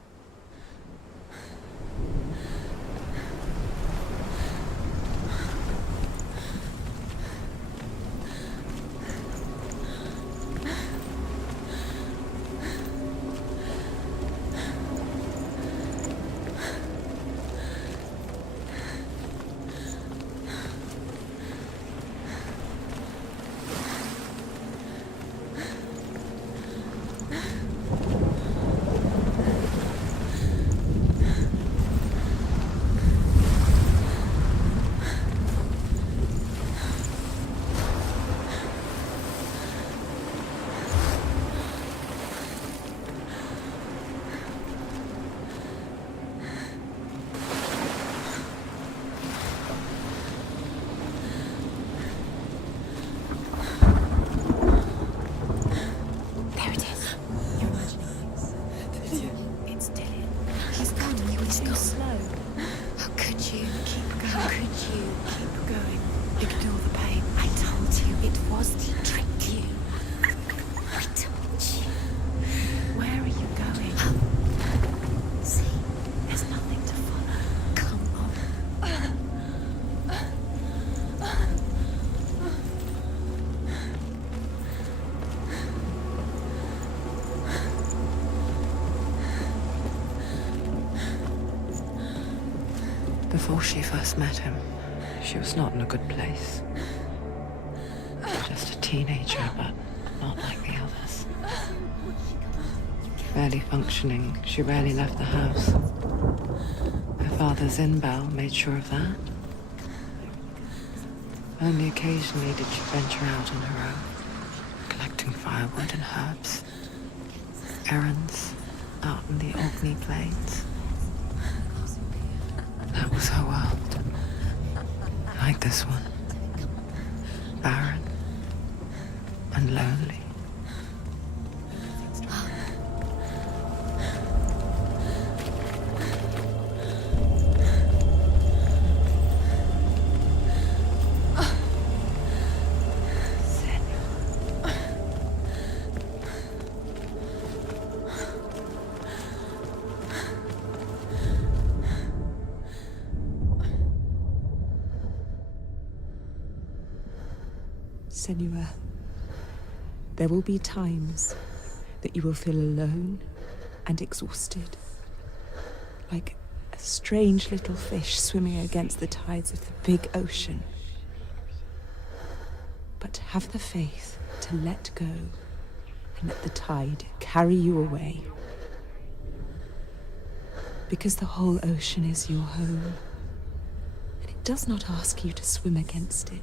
There it is. You're imagining things. It's dead. He's coming. You were too slow. How could you? Keep going. How could you? Keep going. Ignore the pain. I told you it was to trick you. I told you. Where are you going? See, there's nothing to follow. Come on. Before she first met him, she was not in a good place. Just a teenager, but not like the others. Barely functioning, she rarely left the house. Her father's in-bell made sure of that. Only occasionally did she venture out on her own, collecting firewood and herbs. Errands out in the Orkney plains. That was her world. Like this one. Barren and lonely. Senua, there will be times that you will feel alone and exhausted, like a strange little fish swimming against the tides of the big ocean. But have the faith to let go and let the tide carry you away. Because the whole ocean is your home, and it does not ask you to swim against it.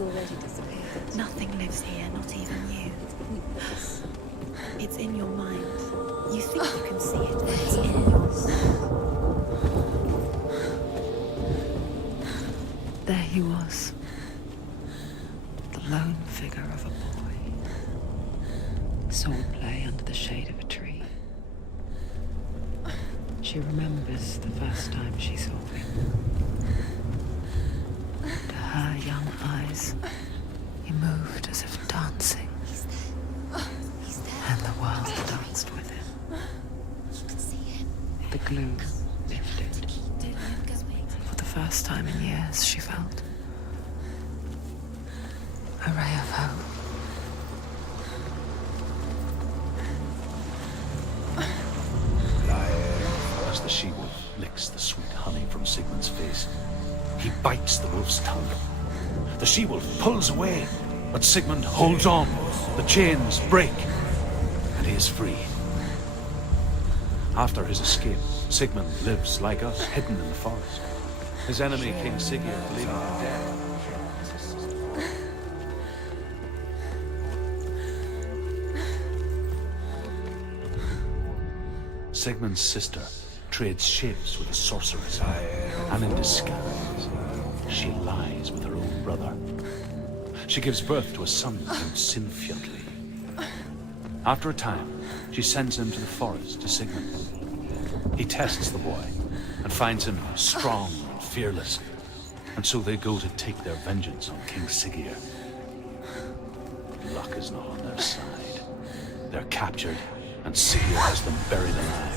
Already disappeared. Nothing lives here, not even you. It's in your mind. You think you can see it, but it's in yours. There he was, the lone figure of a boy. Saw play under the shade of a tree. She remembers the first time she saw him. Her young eyes, he moved as if dancing, and the world danced with him. The gloom lifted. For the first time in years, she felt a ray of hope. As the she-wolf licks the sweet honey from Sigmund's face, he bites the wolf's tongue. The she-wolf pulls away, but Sigmund holds on. The chains break, and he is free. After his escape, Sigmund lives like us, hidden in the forest. His enemy, King Sigurd, leaving him dead. Sigmund's sister trades shapes with a sorceress, and in disguise, she lies with her own brother. She gives birth to a son named Sinfjotli. After a time, she sends him to the forest to Sigmund. He tests the boy and finds him strong and fearless, and so they go to take their vengeance on King Sigurd. Luck is not on their side. They're captured, and Sigurd has them buried alive.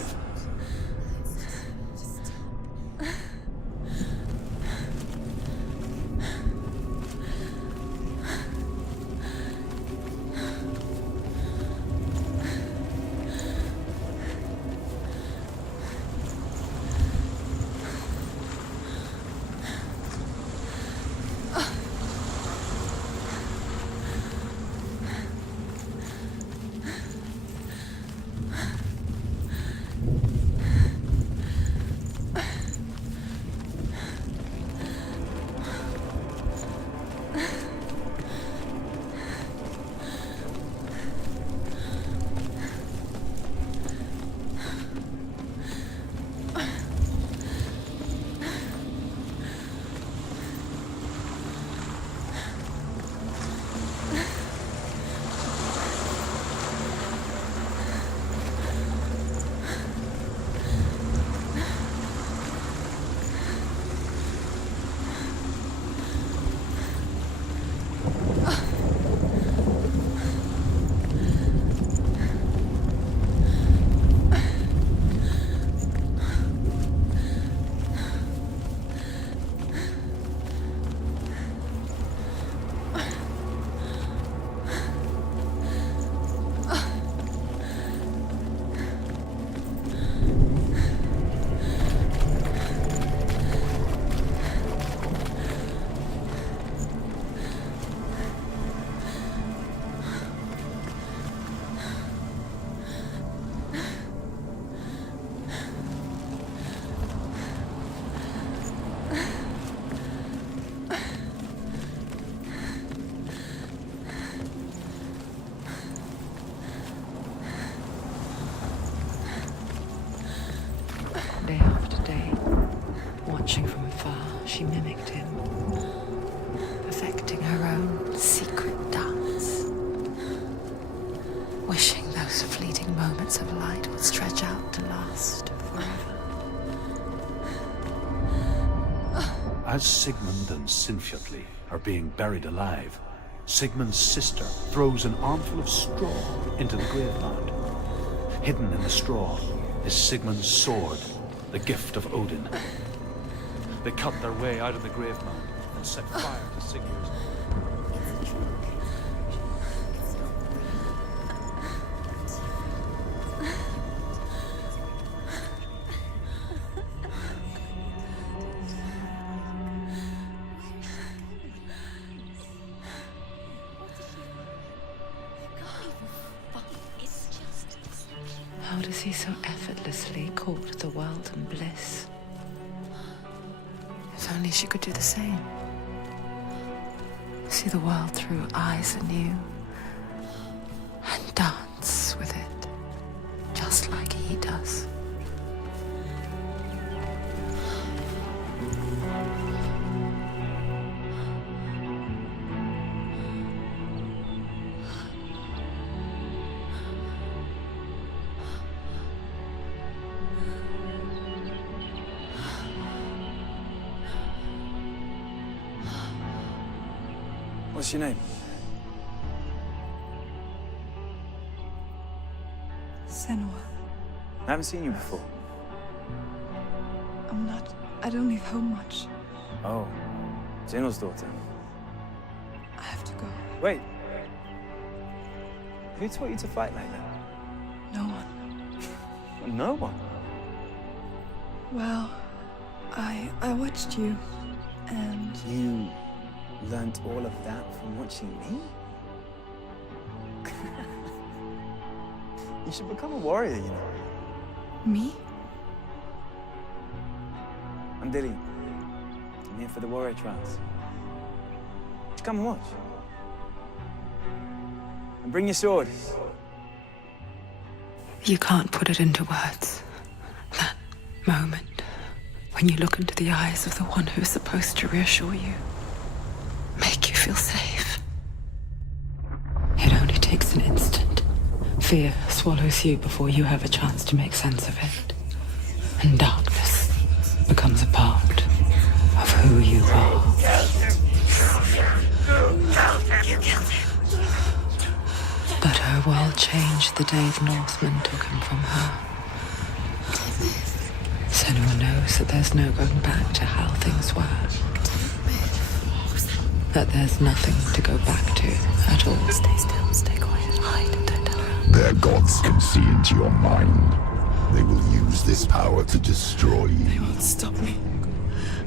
she mimicked him, perfecting her own secret dance, wishing those fleeting moments of light would stretch out to last forever. As Sigmund and Sinfjotli are being buried alive, Sigmund's sister throws an armful of straw into the grave mound. Hidden in the straw is Sigmund's sword, the gift of Odin. They cut their way out of the grave mound and set fire to Sigurd's. How does he so effortlessly court the world and bliss? If only she could do the same. See the world through eyes anew and dance with it, just like he does. What's your name? Senua. I haven't seen you before. I don't leave home much. Oh, Zenua's daughter. I have to go. Wait. Who taught you to fight like that? No one. No one? Well, I watched you, and You learned all of that from watching me? You should become a warrior, you know. me? I'm Dilly. I'm here for the warrior trials. Just come and watch. And bring your sword. You can't put it into words. That moment when you look into the eyes of the one who's supposed to reassure you, make you feel safe. It only takes an instant. Fear swallows you before you have a chance to make sense of it. And darkness becomes a part of who you are. You killed him. But her world changed the day the Northmen took him from her. Senua knows that there's no going back to how things were. That there's nothing to go back to at all. Stay still, stay quiet, hide, don't tell her. Their gods can see into your mind. They will use this power to destroy They you. won't stop me.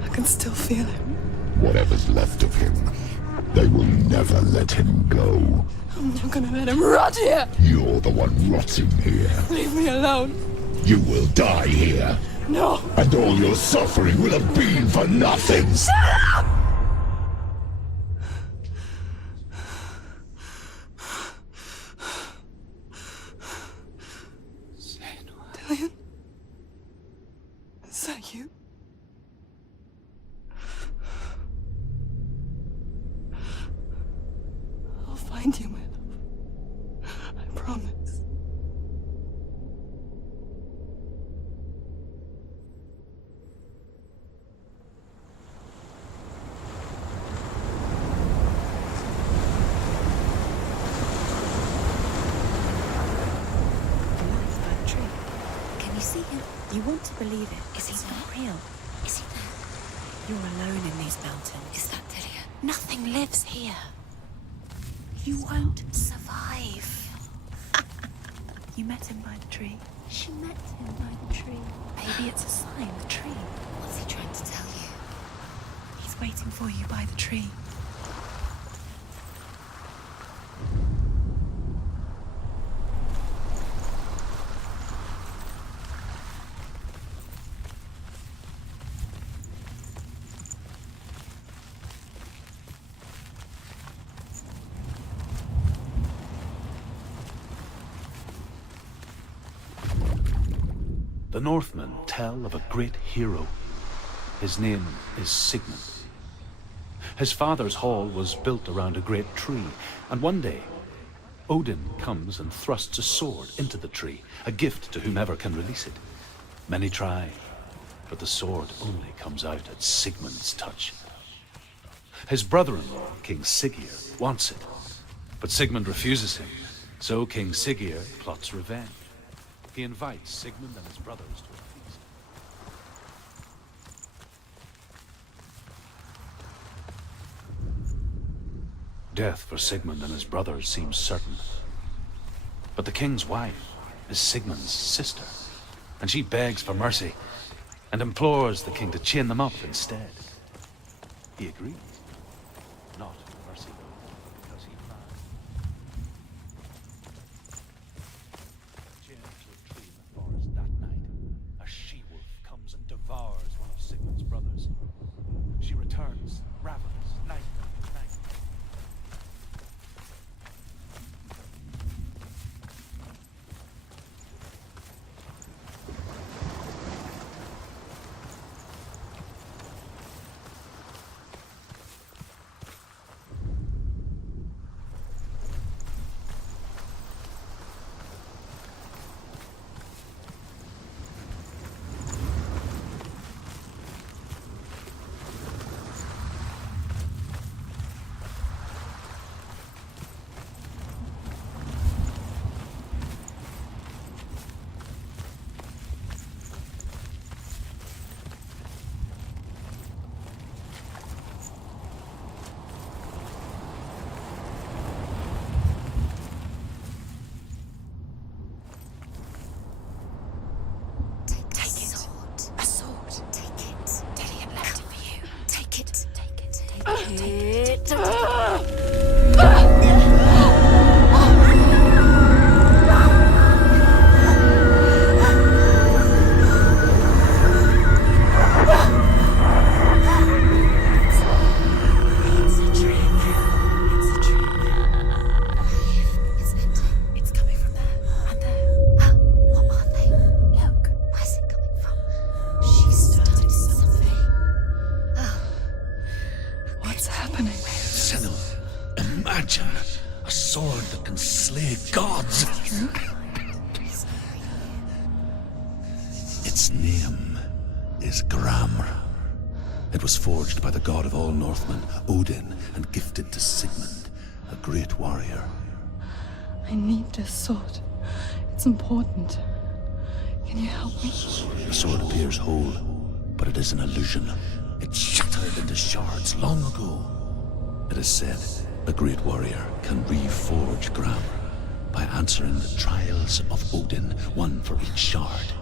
I can still feel him. Whatever's left of him, they will never let him go. I'm not gonna let him rot here. You're the one rotting here. Leave me alone. You will die here. No. And all your suffering will have been for nothing. Dillian? Is that you? I'll find you, my love. I promise. Can you see him? You want to believe it. Is he not real? Is he there? You're alone in these mountains. Is that Dillian? Nothing lives here. You won't survive. You met him by the tree. She met him by the tree. Maybe it's a sign, the tree. What's he trying to tell you? He's waiting for you by the tree. The Northmen tell of a great hero His name is Sigmund. His father's hall was built around a great tree, and one day, Odin comes and thrusts a sword into the tree, a gift to whomever can release it. Many try, but the sword only comes out at Sigmund's touch. His brother-in-law, King Siggeir, wants it, but Sigmund refuses him, so King Siggeir plots revenge. He invites Sigmund and his brothers to a feast. Death for Sigmund and his brothers seems certain. But the king's wife is Sigmund's sister, and she begs for mercy and implores the king to chain them up instead. He agrees. Not mercy, because he finds chained to a tree in the forest that night. A she-wolf comes and devours one of Sigmund's brothers. She returns, ravenous, night after night. Its name is Gramr. It was forged by the god of all Northmen, Odin, and gifted to Sigmund, a great warrior. I need this sword. It's important. Can you help me? The sword appears whole, but it is an illusion. It shattered into shards long ago. It is said a great warrior can reforge Gramr by answering the trials of Odin, one for each shard.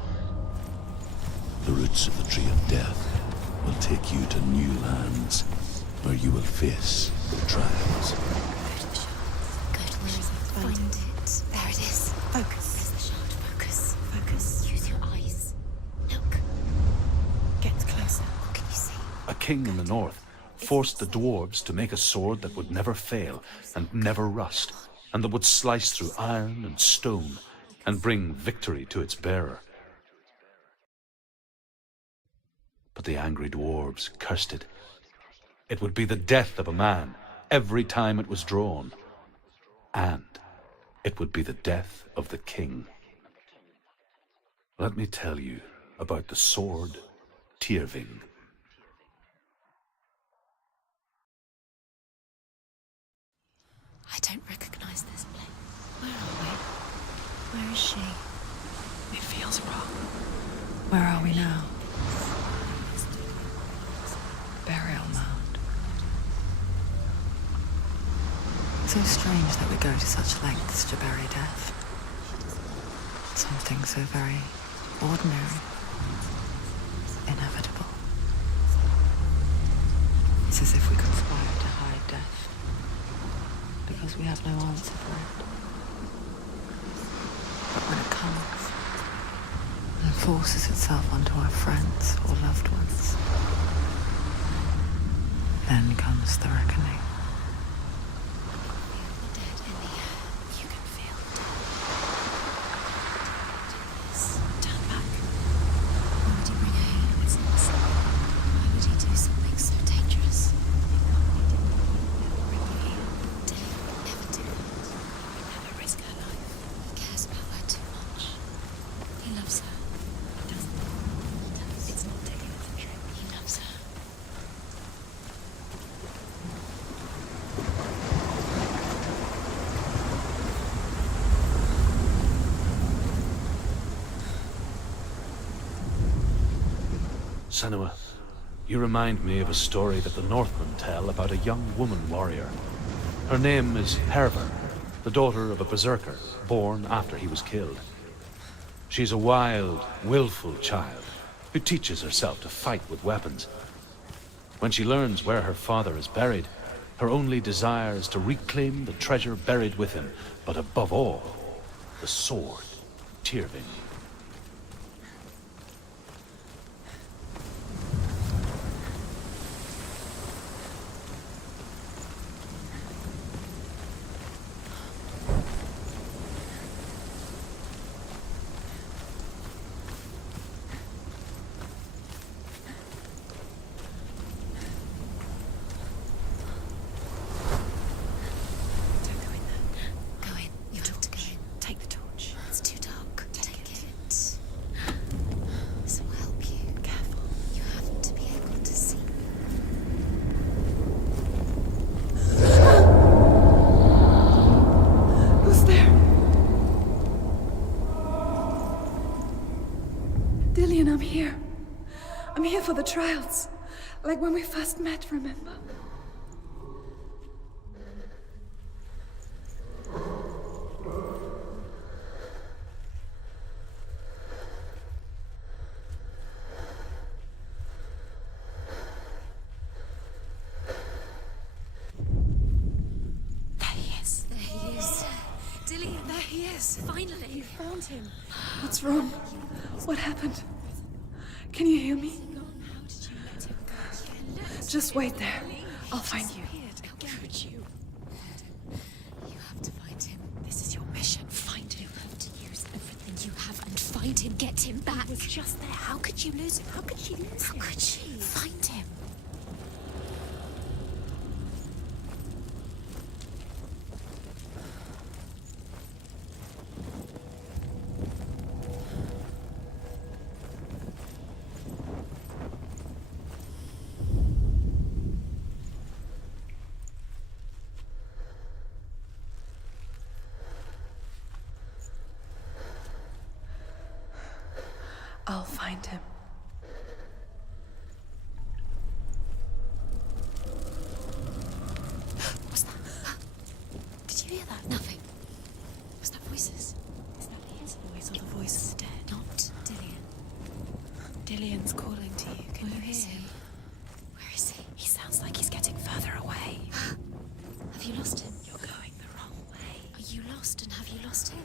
The roots of the tree of death will take you to new lands where you will face the trials. Go to where is it? Find it. There it is. Focus. There's the shard. Focus. Focus. Use your eyes. Look. Get closer. What can you see? A king in the north forced the dwarves to make a sword that would never fail and never rust, and that would slice through iron and stone and bring victory to its bearer. But the angry dwarves cursed it. It would be the death of a man every time it was drawn. And it would be the death of the king. Let me tell you about the sword Tyrving. I don't recognize this place. Where are we? Where is she? It feels wrong. Where are we now? Burial mound. So strange that we go to such lengths to bury death. Something so very ordinary, inevitable. It's as if we conspire to hide death, because we have no answer for it. But when it comes and forces itself onto our friends or loved ones, then comes the reckoning. The dead in the air. You can feel the dead. Do this. Turn back. Already bring her here. It's not Senua, you remind me of a story that the Northmen tell about a young woman warrior. Her name is Herver, the daughter of a berserker, born after he was killed. She's a wild, willful child who teaches herself to fight with weapons. When she learns where her father is buried, her only desire is to reclaim the treasure buried with him, but above all, the sword, Tyrving. I'm here. I'm here for the trials. Like when we first met, remember? There he is. There he is. Dillian, there he is. Finally. You found him. What's wrong? What happened? Can you hear me? Just wait there. I'll find you. How could you? You have to find him. This is your mission. Find him. You have to use everything you have and find him. Get him back. He was just there. How could you lose him? How could she lose him? How could she? Find him. I'll find him. What's that? Did you hear that? Nothing. Was that voices? Is that his voice or the voice of the dead? Not Dillian. Dillian's calling to you. Can you hear him? Where is he? He sounds like he's getting further away. Have you lost him? You're going the wrong way. Are you lost and have you lost him?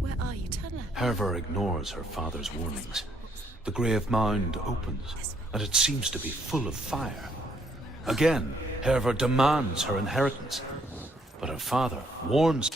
Where are you? Turn left. Herver ignores her father's warnings. The grave mound opens, and it seems to be full of fire. Again, Herver demands her inheritance, but her father warns